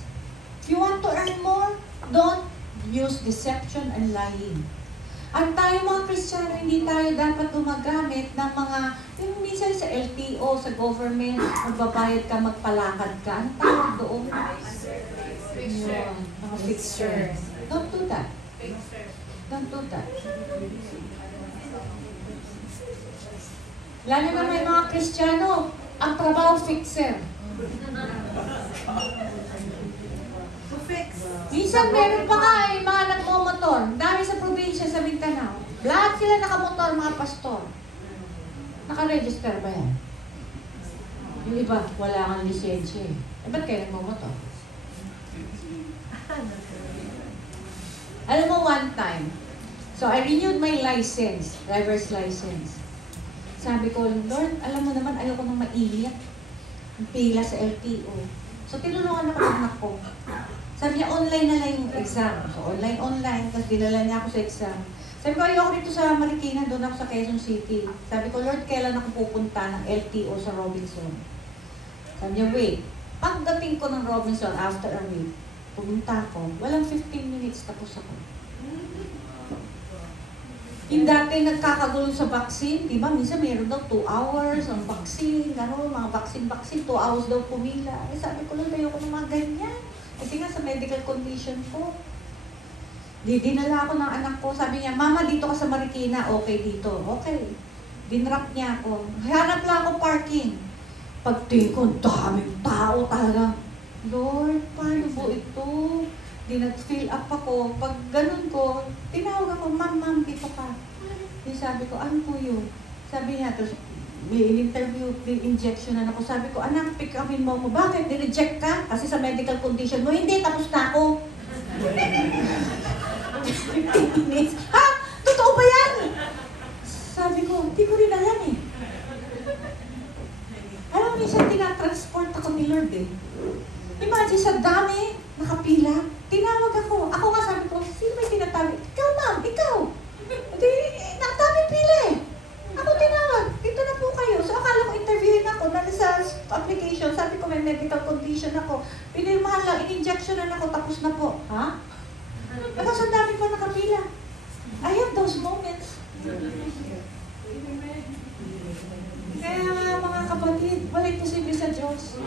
If you want to earn more, don't use deception and lying. At tayo mga Kristiyano, hindi tayo dapat gumagamit ng mga, yung minsan sa LTO, sa government, magbabayad ka, magpalakad ka. Ang tawag doon? Yun, mga fixer. Don't do that. Don't do that. Lalo na may mga Kristiyano, ang trabaho fixer. Minsan meron pa nga mga nagmomotor. Dami sa probinsya sa Mindanao. Lahat sila nakamotor, mga pastor. Nakaregister ba yan? Yung iba, wala kang lisensya eh. Ba't kayo nagmomotor? Alam mo, one time, so I renewed my license, driver's license. Sabi ko, Lord, alam mo naman, ayoko nang maiyak. Ang pila sa LTO. So, tinulungan ako ng anak ko. Sabi niya, online na lang yung exam. So, online. Tapos dinala niya ako sa exam. Sabi ko, ayoko dito sa Marikina, doon ako sa Quezon City. Sabi ko, Lord, kailan ako pupunta ng LTO sa Robinson? Sabi niya, wait. Pagdating ko ng Robinson, after a week, pumunta ako, walang 15 minutes, tapos ako. Yung dati nagkakagulo sa vaccine, di ba? Minsan meron daw 2 hours ang vaccine, mga vaccine, 2 hours daw pumila. Eh, sabi ko, Lord, ayoko ng mga ganyan. Kasi nga sa medical condition ko. Dinala ako ng anak ko. Sabi niya, Mama, dito ka sa Marikina. Okay dito. Okay. Dinrap niya ako. Hanap lang ako parking. Pagtingin ko, daming tao talaga. Lord, paano po ito? Di nag-fill up ako. Pag ganun ko, tinawag ako, Ma'am, dito ka. Di sabi ko, ano po yun? Sabi niya, terus may interview, may injection na ako. Sabi ko, anak, pick upin mo. Bakit? Di-reject ka? Kasi sa medical condition mo. Hindi, tapos na ako. 15 minutes. Ha? Totoo ba yan? Sabi ko, di ko rin alam eh. Alam mo, minsan tinatransport ako ni Lord eh. Imagine, sa dami, nakapila. Tinawag ako. Ako nga sabi ko, sino may tinatawag? Ikaw, ma'am, ikaw. Nakatawag pila eh. Ako tinawag, dito na po kayo. So akala ko interviewin ako, sa application, sabi ko may medical condition ako. Pinirmahan lang, in-injectionan ako, tapos na po. Ha? Ako sa dami ko nakapila. I have those moments. Kaya mga kapatid, balik posible sa Diyos.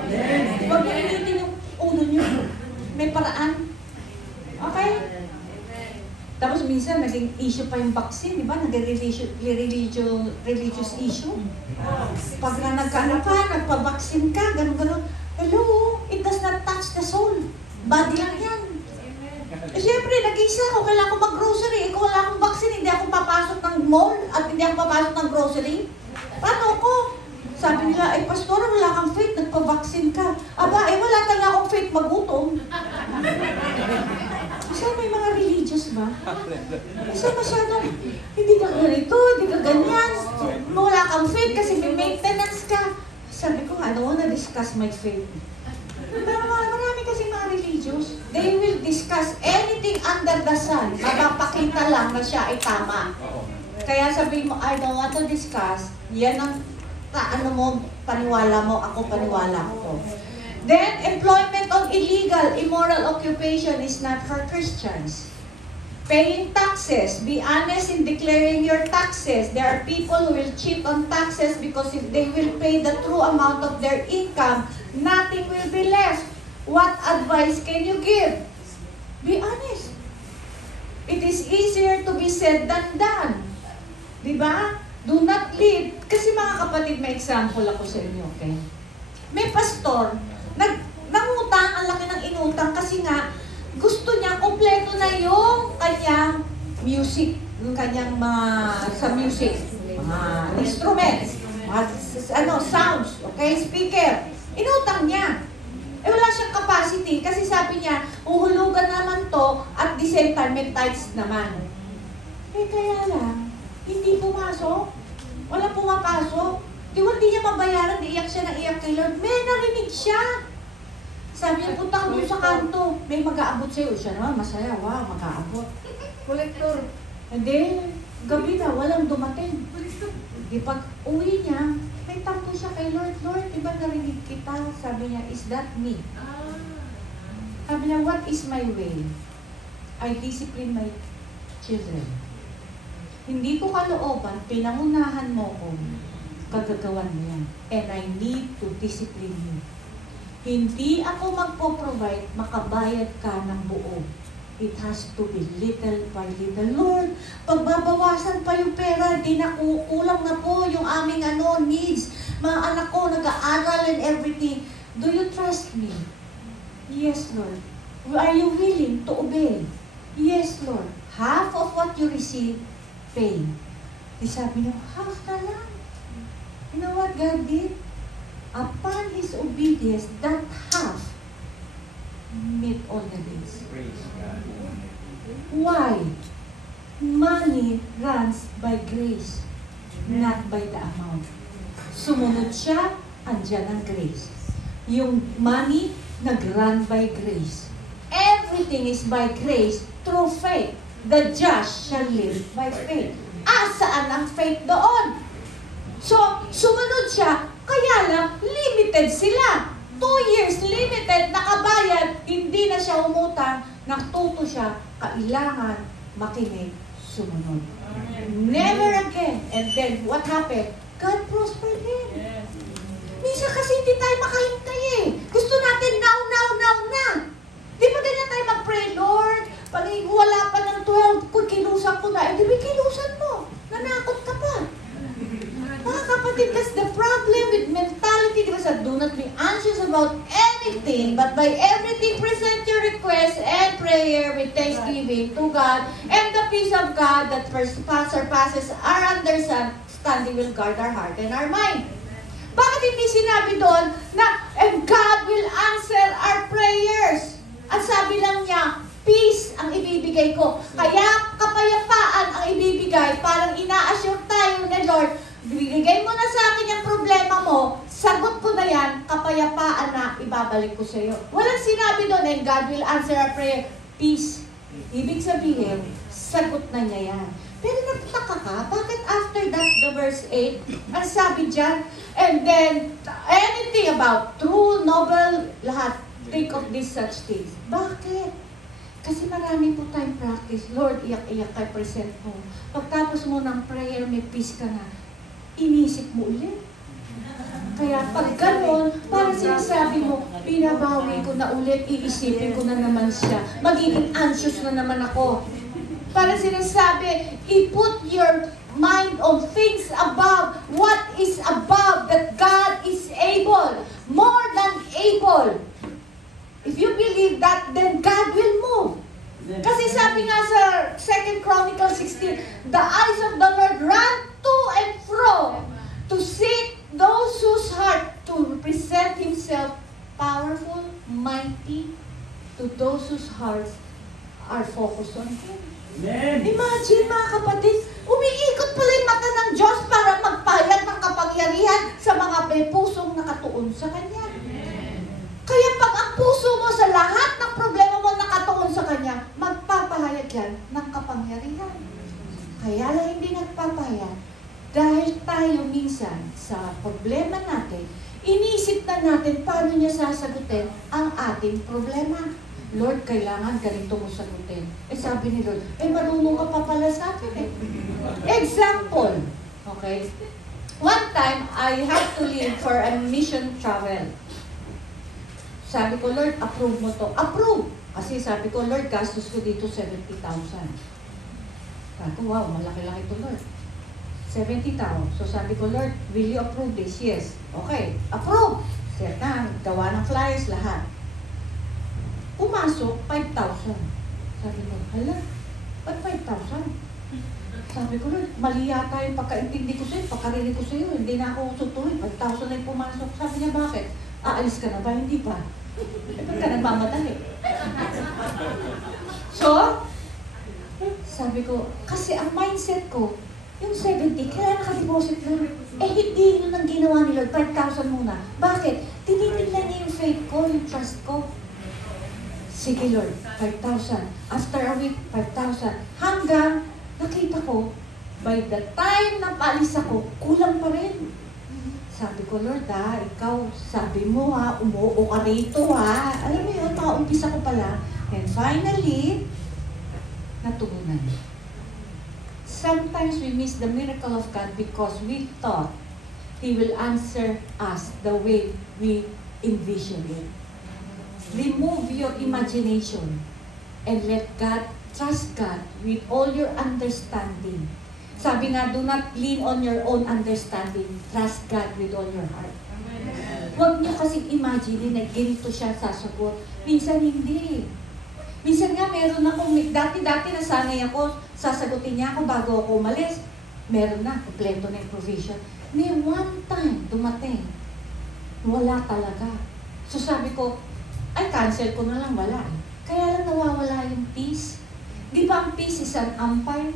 Huwag niyo initin yung ulo niyo. May paraan. Okay? Tapos minsan, naging issue pa yung vaccine, di ba? Naging religious issue. Pag na nagkano ka, nagpa-vaccine ka, gano'n-gano'n. Hello, it does not touch the soul. Body lang yan. Eh, siyempre, nag-isa ako, kailangan ko mag-grocery. Eh, kung wala akong vaccine, hindi ako papasok ng mall at hindi ako papasok ng grocery. Paano ko? Sabi nila, pastor, wala kang faith, nagpa-vaccine ka. Aba, wala talaga akong faith, magutom. ba? Kasi masyadong, hindi ka ganito, hindi ka ganyan. Wala kang faith kasi may maintenance ka. Sabi ko, I don't wanna discuss my faith. Pero marami kasi mga religious, they will discuss anything under the sun. Mapapakita lang na siya ay tama. Kaya sabihin mo, I don't want to discuss. Yan ang paniwala mo, ako paniwala ko. Then, employment on illegal, immoral occupation is not for Christians. Paying taxes. Be honest in declaring your taxes. There are people who will cheat on taxes because if they will pay the true amount of their income, nothing will be left. What advice can you give? Be honest. It is easier to be said than done. Diba? Do not lead. Kasi mga kapatid, may example ako sa inyo, okay? May pastor, nangutang, ang laki ng inutang kasi nga, gusto niya, kompleto na yung kanyang music, yung kanyang sa music, mga instruments, mga sounds, okay, speaker. Inutang niya. Wala siyang capacity kasi sabi niya, uhulugan naman to at the same time may tithes naman. Kaya lang, hindi pumasok. Wala pumapasok. Hindi niya mabayaran, iyak siya na iyak kay Lord. May narinig siya. Sabi niya, punta ka doon sa kanto. May mag-aabot sa'yo. Siya naman, masaya. Wow, mag-aabot. Collector. Hindi, gabi na, walang dumating. Di pag uwi niya, may tampo siya kay Lord. Lord, di ba narinig kita? Sabi niya, is that me? Sabi niya, what is my way? I discipline my children. Hindi ko kalooban, pinangunahan mo ko, kagagawan mo yan. And I need to discipline you. Hindi ako magpo-provide, makabayad ka ng buo. It has to be little by little. Lord, pagbabawasan pa yung pera, di na kulang na po yung aming needs. Mga anak ko, nag-aaral and everything. Do you trust me? Yes, Lord. Are you willing to obey? Yes, Lord. Half of what you receive, pay. Di sabi niya, half na lang. You know what God did? Upon his obedience, that half met all the needs. Why? Money runs by grace, not by the amount. Sumunod siya, andyan ang grace. Yung money, nag-run by grace. Everything is by grace through faith. The just shall live by faith. Saan ang faith doon? So, sumunod siya, kaya lang, limited sila. 2 years limited, nakabayad, hindi na siya umutang, natuto siya, kailangan makinig, sumunod. Never again. And then, what happened? God prospered him. Minsan kasi hindi tayo makahintay eh. Gusto natin now na. Di ba ganyan tayo mag-pray, Lord? Pag wala pa ng 12, kung kilusan ko na, di ba kilusan mo? Nanakot ka pa. Mga kapatid, that's the problem with mentality. Di ba sa do not be anxious about anything, but by everything present your request and prayer with thanksgiving to God, and the peace of God that surpasses our understanding will guard our heart and our mind. Bakit hindi sinabi doon na, and God will answer our prayers? At sabi lang niya, peace ang ibibigay ko. Kaya kapayapaan ang ibibigay, parang ina-assure tayo ni Lord, bigay mo na sa akin yung problema mo, sagot ko na yan, kapayapaan na ibabalik ko sa iyo. Walang sinabi doon, and God will answer our prayer, peace. Ibig sabihin, sagot na niya yan. Pero nagtaka ka, bakit after that, the verse 8, ang sabi dyan, and then, anything about true, noble, lahat, think of these such things. Bakit? Kasi marami po tayong practice. Lord, iyak-iyak kay present mo. Pagtapos mo ng prayer, may peace ka na. Inisip mo ulit. Kaya pag gano'n, parang sinasabi mo, pinabawi ko na ulit, iisipin ko na naman siya. Magiging anxious na naman ako. Parang sinasabi, i-put your mind on things above, what is above, that God is able, more than able. If you believe that, then God will move. Kasi sabi nga sa 2 Chronicles 16, the eyes of the Lord run to and fro to seek those whose heart to present Himself powerful, mighty, to those whose hearts are focused on Him. Amen. Imagine mga kapatid, umiikot pala yung mata ng Diyos para magpahayag ng kapangyarihan sa mga may pusong nakatuon sa Kanya. Kaya pag ang puso mo sa lahat ng problema mo nakatuon sa Kanya, magpapahayag yan ng kapangyarihan. Kaya lang hindi nagpapahayag dahil tayo minsan sa problema natin, iniisip na natin paano niya sasagutin ang ating problema. Lord, kailangan ganito mo sagutin. Sabi ni Lord, marunong ka pa pala sa akin eh. Example, okay? One time, I had to leave for a mission travel. Sabi ko, Lord, approve mo to. Approve! Kasi sabi ko, Lord, gastos ko dito 70,000. Sabi ko, wow, malaki-laki to, Lord. 70,000. So sabi ko, Lord, will you approve this? Yes. Okay, approve! Set na, gawa ng flyers, lahat. Pumasok, 5,000. Sabi ko, hala, ba't 5,000? Sabi ko, Lord, mali yata yung pagkaintindi ko sa'yo, pagkarinig ko sa'yo, hindi na ako sutuloy, 5,000 na yung pumasok. Sabi niya, bakit? Aalis ka na ba? Hindi pa. Ba't ka nagmamadali? So, sabi ko, kasi ang mindset ko, yung 70, kaya nakadeposit Lord. Hindi yun ang ginawa ni Lord, 5,000 muna. Bakit? Tinitingnan niya yung faith ko, yung trust ko. Sige Lord, 5,000. After a week, 5,000. Hanggang nakita ko, by the time na paalis ako, kulang pa rin. Sabi ko, Lord ikaw, sabi mo umuo ka rito Alam mo yun, umpisa ko pala. And finally, natugunan. Sometimes we miss the miracle of God because we thought He will answer us the way we envision it. Remove your imagination and let God, trust God with all your understanding. Sabi nga, do not lean on your own understanding. Trust God with all your heart. Huwag niyo kasi imagine na ganito siya sasagot. Minsan hindi. Minsan nga meron akong, dati nasanay ako, sasagutin niya ako bago ako umalis. Meron na, kompleto na yung provision. May one time dumating, wala talaga. So sabi ko, ay cancel ko na lang, wala. Kaya lang nawawala yung peace. Di ba ang peace is an umpire?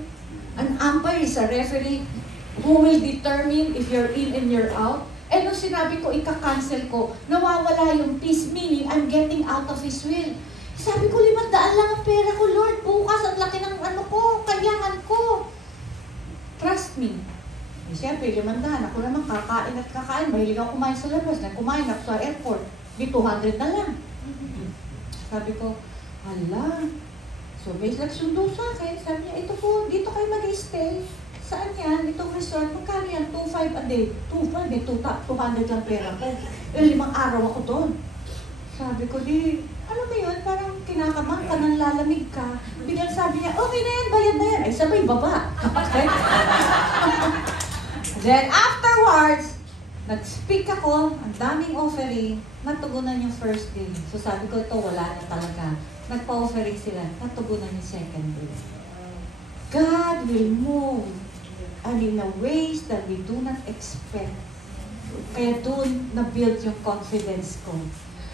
An umpire is a referee who will determine if you're in and you're out. And nung sinabi ko, ika-cancel ko, nawawala yung peace, meaning I'm getting out of His will. Sabi ko, 500 lang ang pera ko, Lord. Bukas, ang laki ng kailangan ko. Trust me. Siyempre, 500. Ako naman, kakain at kakain. Mahilig ako kumain sa labas. Kumain ako sa airport. Di 200 na lang. Sabi ko, hala. So, may nagsundo sa akin. Sabi niya, ito po, dito kayo mag-stay. Saan yan? Itong resort. Magkano yan? 2,500 a day. 2,500, 200 lang pera ko. 5 araw ako doon. Sabi ko, alam mo yun, parang kinakaman ka, nanlalamig ka. Biglang sabi niya, okay na yan, bayad na yan. Ay, sabay, baba. Then, afterwards, nag-speak ako, ang daming offering, natugunan yung first day. So sabi ko, ito, wala na talaga. Nagpa-offering sila, natugunan yung second day. God will move and in a ways that we do not expect. Kaya doon na-build yung confidence ko.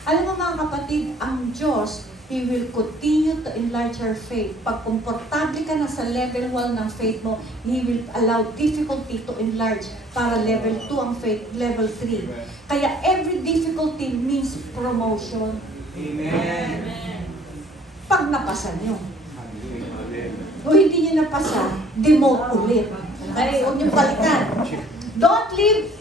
Alam mo mga kapatid, ang Diyos, He will continue to enlarge your faith. Pag komportable ka na sa level 1 ng faith mo, He will allow difficulty to enlarge para level 2 ang faith, level 3. Kaya every difficulty means promotion. Amen. Pag napasa nyo. O hindi nyo napasa, demote ulit. Okay? Huwag nyo balikan. Don't live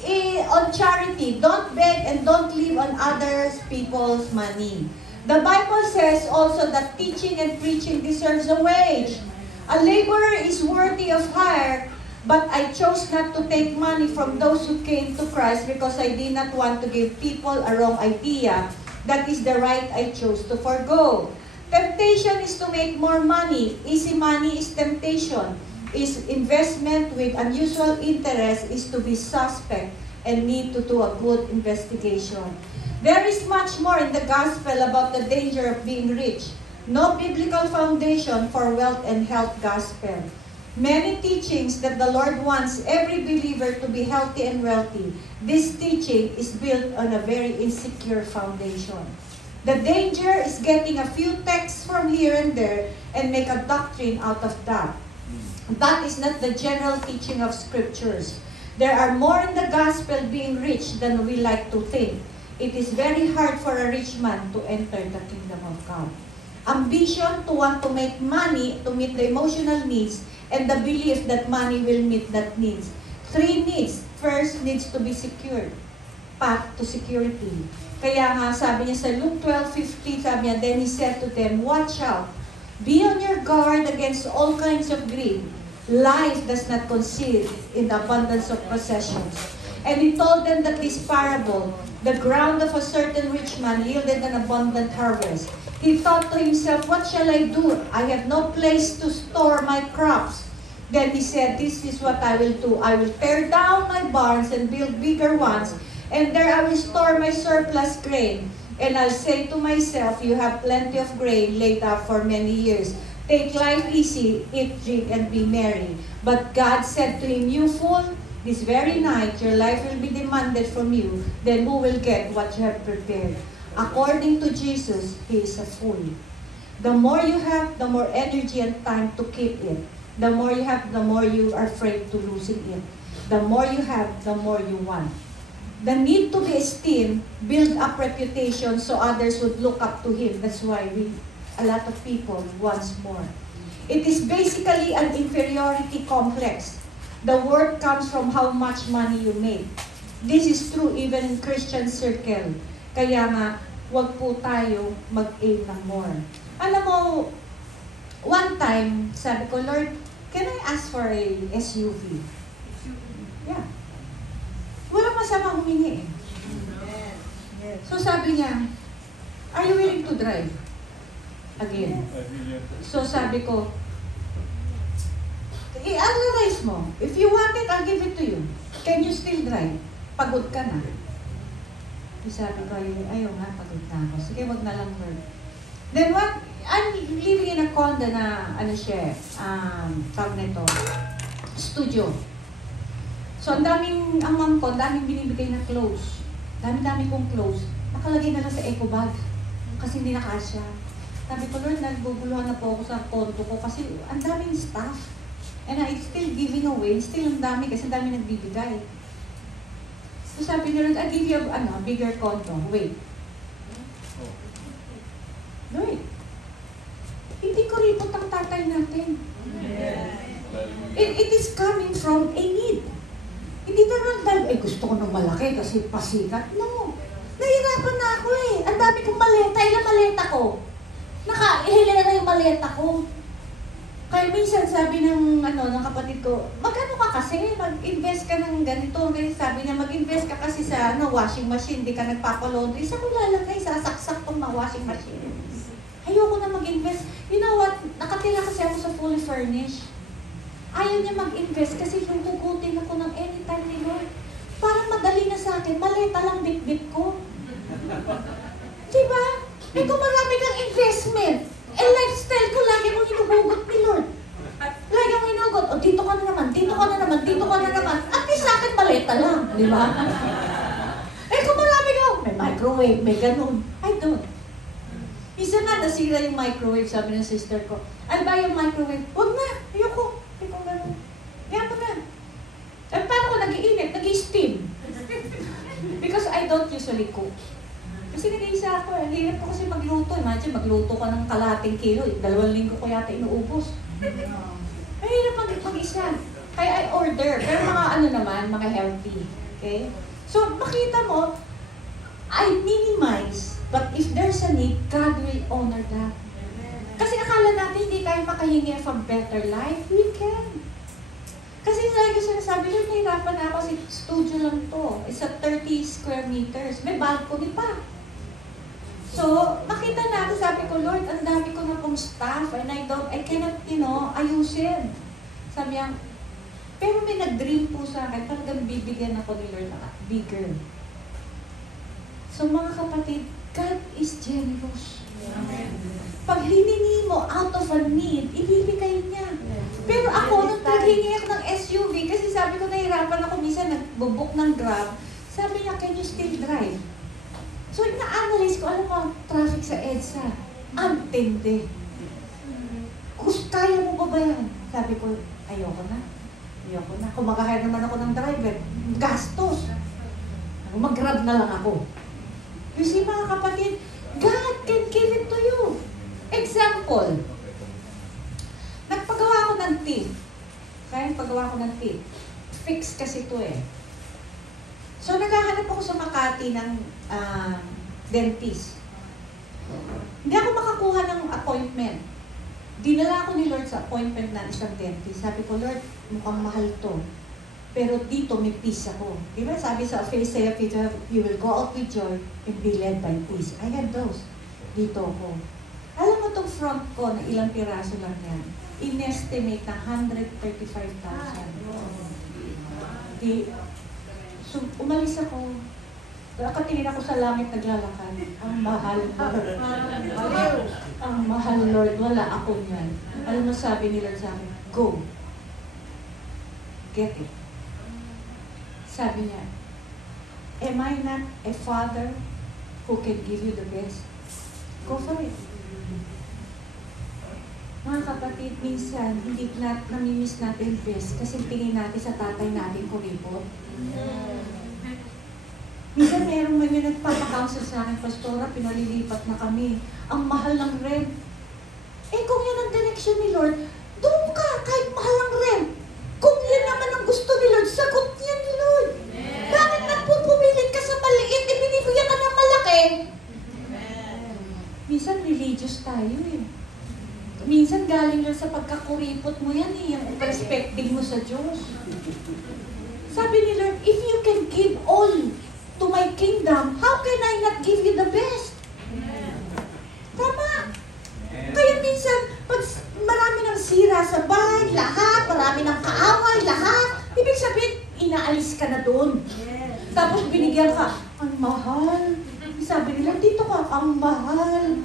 on charity. Don't beg and don't live on others people's money. The Bible says also that teaching and preaching deserves a wage. A laborer is worthy of hire, but I chose not to take money from those who came to Christ because I did not want to give people a wrong idea. That is the right I chose to forgo. Temptation is to make more money. Easy money is temptation. Is investment with unusual interest is to be suspect and need to do a good investigation. There is much more in the gospel about the danger of being rich. No biblical foundation for wealth and health gospel. Many teachings that the Lord wants every believer to be healthy and wealthy. This teaching is built on a very insecure foundation. The danger is getting a few texts from here and there and make a doctrine out of that. That is not the general teaching of scriptures. There are more in the gospel being rich than we like to think. It is very hard for a rich man to enter the kingdom of God. Ambition to want to make money to meet the emotional needs and the belief that money will meet that needs. 3 needs. First needs to be secured. Path to security. Kaya nga sabi niya sa Luke 12:15, sabi niya, then he said to them, watch out. Be on your guard against all kinds of greed. Life does not consist in the abundance of possessions. And he told them that this parable, the ground of a certain rich man yielded an abundant harvest. He thought to himself, what shall I do? I have no place to store my crops. Then he said, this is what I will do. I will tear down my barns and build bigger ones, and there I will store my surplus grain. And I'll say to myself, you have plenty of grain laid up for many years. Take life easy, eat, drink, and be merry. But God said to him, you fool, this very night your life will be demanded from you. Then who will get what you have prepared? According to Jesus, he is a fool. The more you have, the more energy and time to keep it. The more you have, the more you are afraid to losing it. The more you have, the more you want. The need to be esteemed, build up reputation so others would look up to him. That's why a lot of people wants more. It is basically an inferiority complex. The word comes from how much money you make. This is true even in Christian circle. Kaya nga, wag po tayo mag-aim ng more. Alam mo, one time, sabi ko, Lord, can I ask for a SUV? Yeah. Walang masama humingi eh. So sabi niya, are you willing to drive? Again. So sabi ko, i-analyze mo. If you want it, I'll give it to you. Can you still drive? Pagod ka na. Sabi ko, ayaw nga, pagod na ako. Sige, wag na lang, Lord. Then what? I'm living in a condo na, ano siya, tawag nito, studio. So, ang mom ko, ang daming binibigay na clothes. Dami-dami kong clothes. Nakalagay na lang sa eco bag. Kasi hindi na kasya. Sabi ko, Lord, nagbubuluhan na po ako sa condo ko kasi ang daming stuff. And it's still giving away. Still ang dami kasi ang dami nagbibigay. So, sabi ni Lord, I'll give you a bigger condo. Wait. Lord, hindi ko ripot ang tatay natin. It is coming from a need. Hindi naman dahil, gusto ko ng malaki kasi pasikat. No. Nahirapan na ako eh. Ang dami kong maleta. Ilang maleta ko? Nakahilera yung maleta ko. Kaya minsan sabi ng kapatid ko, magano ka kasi? Mag-invest ka ng ganito. Ganito sabi niya, mag-invest ka kasi sa washing machine. Di ka nagpapalaundry. Saan ko lalagay? Sasaksak tong washing machine. Ayoko na mag-invest. You know what? Nakatira kasi ako sa fully furnished. Ayaw niya mag-invest kasi yung hugutin ako ng anytime ni Lord. Parang madali na sa akin. Maleta lang bit-bit ko. Diba? Kung marami kang investment. Lifestyle ko, lagi akong hinuhugot ni Lord. Lagi akong hinuhugot. Dito ka na naman, dito ka na naman, dito ka na naman. At least sa akin, maleta lang. Diba? Kung marami ka, may microwave, may ganun. I don't. Isa na, nasira yung microwave, sabi ng sister ko. I'll buy yung microwave. Huwag na, ayoko. Hindi ko ganun. Kaya mo na. Paano ko nag-iinit? Nag-i-steam. Because I don't usually cook. Kasi nag-iisa ako. Ang hirap ko kasi magluto. Imagine, magluto ka ng kalahating kilo. 2 linggo ko yata inuubos. Ang hirap mag-isa. Kaya I order. Pero mga healthy. Okay? So, makita mo, I minimize. But if there's a need, God will honor that. Kasi akala natin hindi tayo makahingi of a better life. We can. Kasi lagi sinasabi nyo, nahirapan na ako kasi studio lang to. It's a 30 square meters. May balcony pa. So, makita natin, sabi ko, Lord, ang dami ko na pong staff and I cannot, ayusin. Sabi niya, pero may nag-dream po sa akin, talagang bibigyan ako ni Lord na bigger. So, mga kapatid, God is generous. Amen. Pag hiningi mo out of a need, ibibigay niya. Pero ako, nung naghingi ako ng SUV, kasi sabi ko, nahirapan ako, minsan nagbubook ng Grab, sabi niya, can you still drive? So, ina-analyze ko, alam mo, traffic sa EDSA. Ang tindi. Kaya mo ba yan? Sabi ko, ayoko na. Ayoko na. Kung mag-hire naman ako ng driver, gastos. Mag-grab na lang ako. You see, mga kapatid, God can give it to you. Example, nagpagawa ako ng teeth. Kaya pagawa ko ng teeth. Fix kasi ito eh. So, naghahanap ako sa Makati ng dentist. Hindi ako makakuha ng appointment. Dinala ako ni Lord sa appointment ng isang dentist. Sabi ko, Lord, mukhang mahal to. Pero dito may peace ako. Diba sabi sa Isaiah 50, you will go out with joy and be led by peace. I had those. Dito ako. Alam mo itong front ko na ilang piraso lang yan. In-estimate na 135,000. So, umalis ako. Nakatingin ako sa langit naglalakad. Ang mahal. Ang mahal, Lord. Wala ako niyan. Alam mo sabi ni Lord sa akin, go. Get it. Sabi niya, am I not a father who can give you the best? Go for it. Mga kapatid, minsan, hindi namimiss natin yung best kasi tingin natin sa tatay natin kuripot. Minsan merong may nagpapakounsel sa akin, Pastora, pinalilipat na kami. Ang mahal ng rent. Eh kung yan ang direction ni Lord, doon ka, kahit mahal ang rent. Kung yan naman ang gusto ni Lord, sagot niya ni Lord. Bakit nagpupumilit ka sa maliit, ibinibigyan ka ng malaki? Minsan religious tayo eh. Minsan galing lang sa pagkakuripot mo yan eh, yung perspective mo sa Diyos. Sabi ni Lord, if you can give all to my kingdom, how can I not give you the best? Tama. Kaya minsan, pag marami ng sira sa bahay, lahat, marami ng kaaway, lahat, ibig sabihin, inaalis ka na doon. Tapos binigyan ka, ang mahal. Sabi nila, dito ka, ang mahal.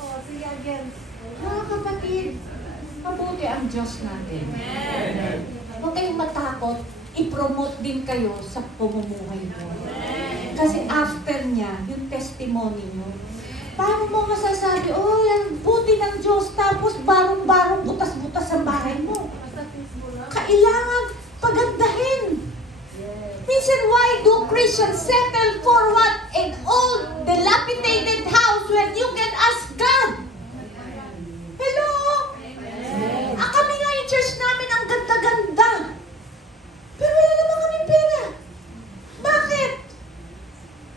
Oh, sige again. Mga kapatid, mabuti ang Diyos natin. Huwag kayong matakot, i-promote din kayo sa pamumuhay mo. Kasi after niya, yung testimony mo, paano mo masasabi, oh, yan, buti ng Diyos, tapos barong-barong butas-butas ang bahay mo. Kailangan pagandahin. Minsan, why do Christians settle for what an old, dilapidated house when you can ask God? Hello? Kami nga yung church namin, ang ganda-ganda. Pero wala naman kami pera. Bakit?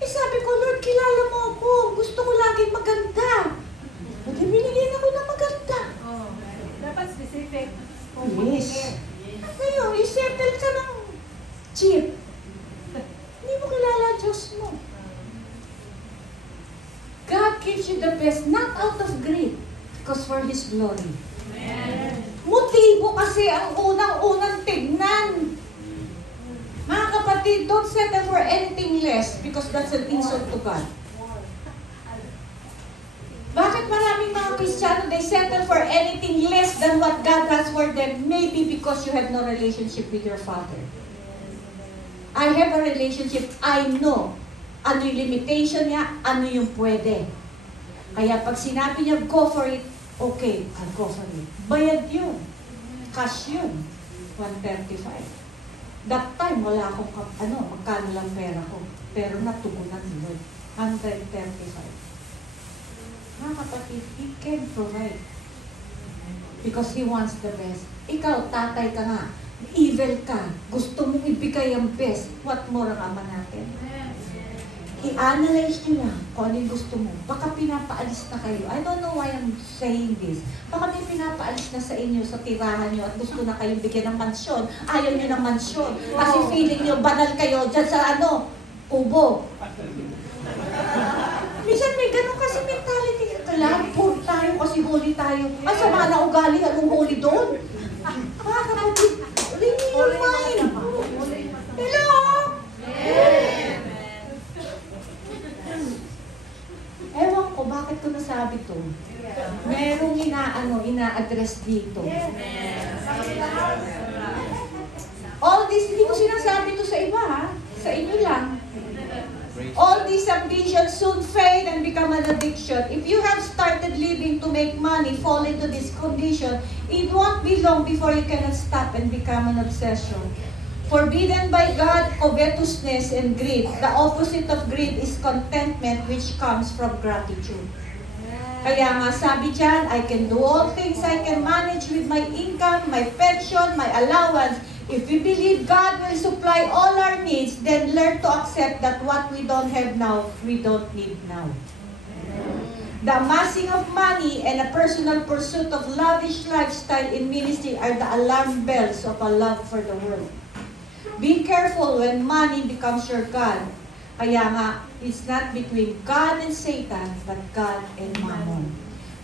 Eh sabi ko, Lord, kilala mo ako. Gusto ko laging maganda. Lagi binigyan ako ng maganda. Oh, dapat specific. Yes. Ngayon, isettle ka ng cheap. Hindi mo kilala Diyos mo. God gives you the best, not out of greed, because for His glory. Motibo kasi ang unang-unang tignan. Mga kapatid, don't settle for anything less because that's an insult to God. Bakit maraming mga Kristiyano, they settle for anything less than what God has for them? Maybe because you have no relationship with your Father. I have a relationship, I know ano yung limitation niya, ano yung pwede. Kaya pag sinabi niya, go for it, okay, I'll go for it. Bayad yun. Cash yun. 135. That time, wala akong, magkano lang pera ko. Pero natugunan yun. 135. Mga kapatid, He can provide. Because He wants the best. Ikaw, tatay ka nga. Evil ka. Gusto mong ibigay ang best. What more ang Ama natin? I-analyze nyo lang kung ano yung gusto mo. Baka pinapaalis na kayo. I don't know why I'm saying this. Baka may pinapaalis na sa inyo sa tirahan nyo at gusto na kayong bigyan ng mansyon. Ayaw nyo ng mansyon. Kasi feeling nyo, banal kayo dyan sa kubo. Minsan may ganun kasi mentality. Kailangan poor tayo kasi holy tayo. Ay, sa mga naugali, anong holy doon? Mga kapatid, renew your mind. Hello? Ewan ko, bakit ko nasabi to? Merong ina-address dito. All this, hindi ko sinasabi to sa iba, ha? Sa inyo lang. All these ambitions soon fade and become an addiction. If you have started living to make money, fall into this condition, it won't be long before you cannot stop and become an obsession. Forbidden by God, covetousness and greed. The opposite of greed is contentment, which comes from gratitude. Kaya nga sabi dyan, I can do all things I can manage with my income, my pension, my allowance. If we believe God will supply all our needs, then learn to accept that what we don't have now, we don't need now. The amassing of money and a personal pursuit of lavish lifestyle in ministry are the alarm bells of a love for the world. Be careful when money becomes your God. Kaya nga, it's not between God and Satan, but God and Mammon.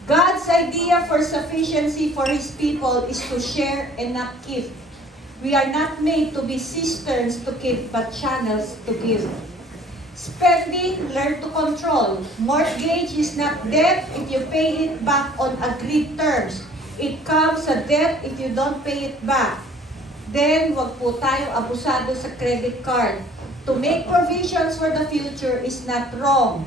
God's idea for sufficiency for His people is to share and not keep. We are not made to be cisterns to keep, but channels to give. Spending, learn to control. Mortgage is not debt if you pay it back on agreed terms. It comes a debt if you don't pay it back. Then, wag po tayo abusado sa credit card. To make provisions for the future is not wrong.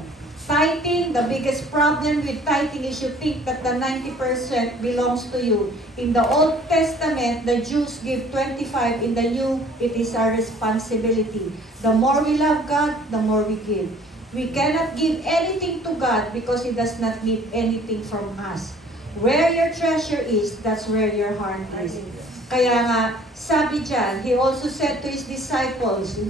Tithing, the biggest problem with tithing is you think that the 90% belongs to you. In the Old Testament, the Jews give 25. In the New, it is our responsibility. The more we love God, the more we give. We cannot give anything to God because He does not need anything from us. Where your treasure is, that's where your heart is. Kaya nga, sabi dyan, He also said to His disciples in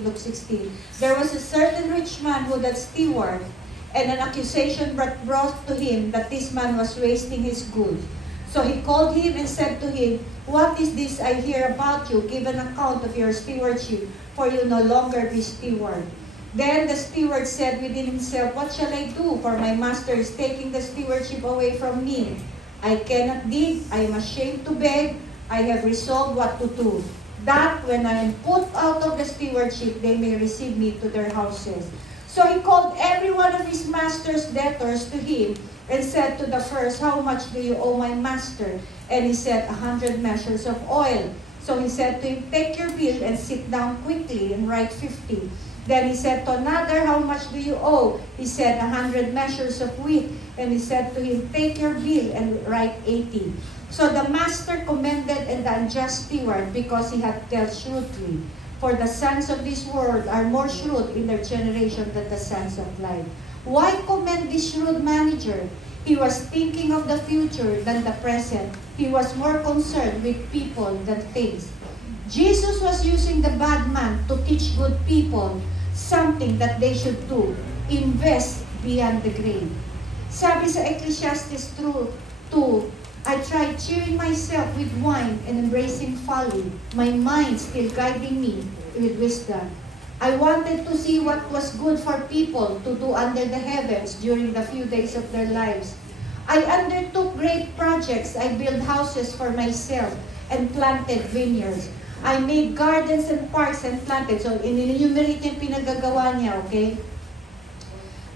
Luke 16, there was a certain rich man who that steward, and an accusation brought to him that this man was wasting his goods. So he called him and said to him, what is this I hear about you? Give an account of your stewardship, for you no longer be steward. Then the steward said within himself, what shall I do? For my master is taking the stewardship away from me. I cannot dig, I am ashamed to beg. I have resolved what to do, that when I am put out of the stewardship, they may receive me to their houses. So he called every one of his master's debtors to him, and said to the first, how much do you owe my master? And he said, 100 measures of oil. So he said to him, take your bill and sit down quickly and write 50. Then he said to another, how much do you owe? He said, 100 measures of wheat. And he said to him, take your bill and write 80. So the master commended and the unjust steward because he had dealt shrewdly. For the sons of this world are more shrewd in their generation than the sons of light. Why commend this shrewd manager? He was thinking of the future than the present. He was more concerned with people than things. Jesus was using the bad man to teach good people something that they should do. Invest beyond the grave. Sabi sa Ecclesiastes 2, I tried cheering myself with wine and embracing folly, my mind still guiding me with wisdom. I wanted to see what was good for people to do under the heavens during the few days of their lives. I undertook great projects. I built houses for myself and planted vineyards. I made gardens and parks and planted. So, in-enumerate yung pinagagawa niya, okay?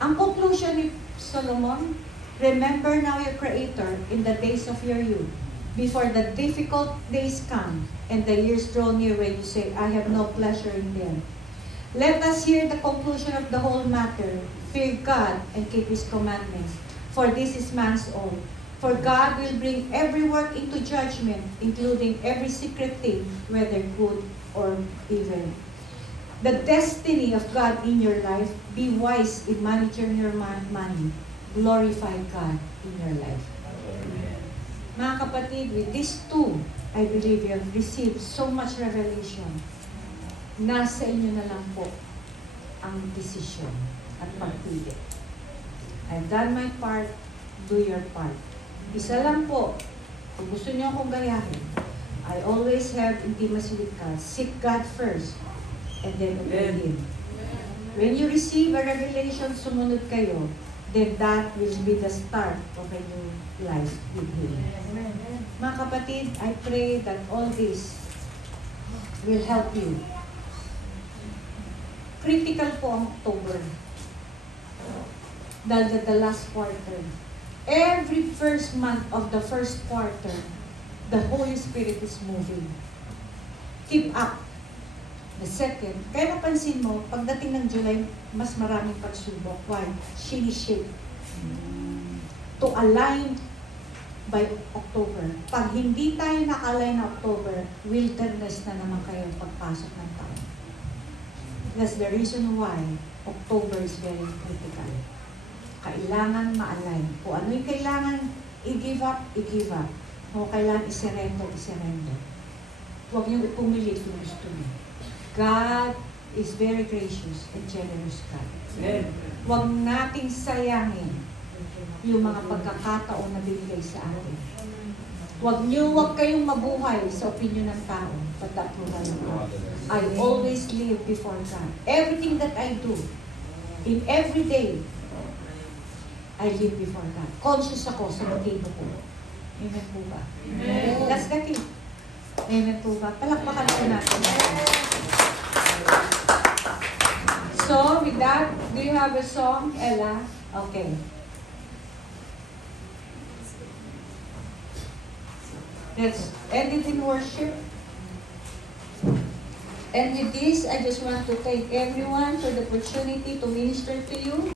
Ang conclusion ni Solomon, remember now your Creator in the days of your youth, before the difficult days come and the years draw near when you say, I have no pleasure in them. Let us hear the conclusion of the whole matter. Fear God and keep His commandments, for this is man's own. For God will bring every work into judgment, including every secret thing, whether good or evil. The destiny of God in your life, be wise in managing your money. Glorify God in your life. Mga kapatid, with these two, I believe you have received so much revelation. Nasa inyo na lang po ang desisyon at pagpili. I've done my part, do your part. Isa lang po, kung gusto niyo akong gayahin, I always have intimacy with God. Seek God first, and then obey Him. When you receive a revelation, sumunod kayo, then that will be the start of a new life with Him. Mga kapatid, I pray that all this will help you. Critical po ang October. Dahil the last quarter. Every first month of the first quarter, the Holy Spirit is moving. Keep up. The second, kaya napansin mo, pagdating ng July, mas maraming pagsubok. Why? Sinishape. To align by October. Pag hindi tayo naka-align na October, wilderness na naman kayo pagpasok ng taon. That's the reason why October is very critical. Kailangan ma-align. Kung ano yung kailangan i-give up, i-give up. Kung kailangan i-surrender, i-surrender. Huwag niyong pumilit kung gusto niyo. God is very gracious and generous God. Amen. Huwag nating sayangin yung mga pagkakataon na binigay sa atin. Huwag kayong mabuhay sa opinion ng tao, but the approval of God. I always live before God. Everything that I do, in every day, I live before God. Conscious ako sa motibo ko. Amen po ba? Amen. That's the key. Amen po ba? Palakpakan po natin. So, with that, do you have a song, Ella? Okay. Let's end it in worship. And with this, I just want to thank everyone for the opportunity to minister to you.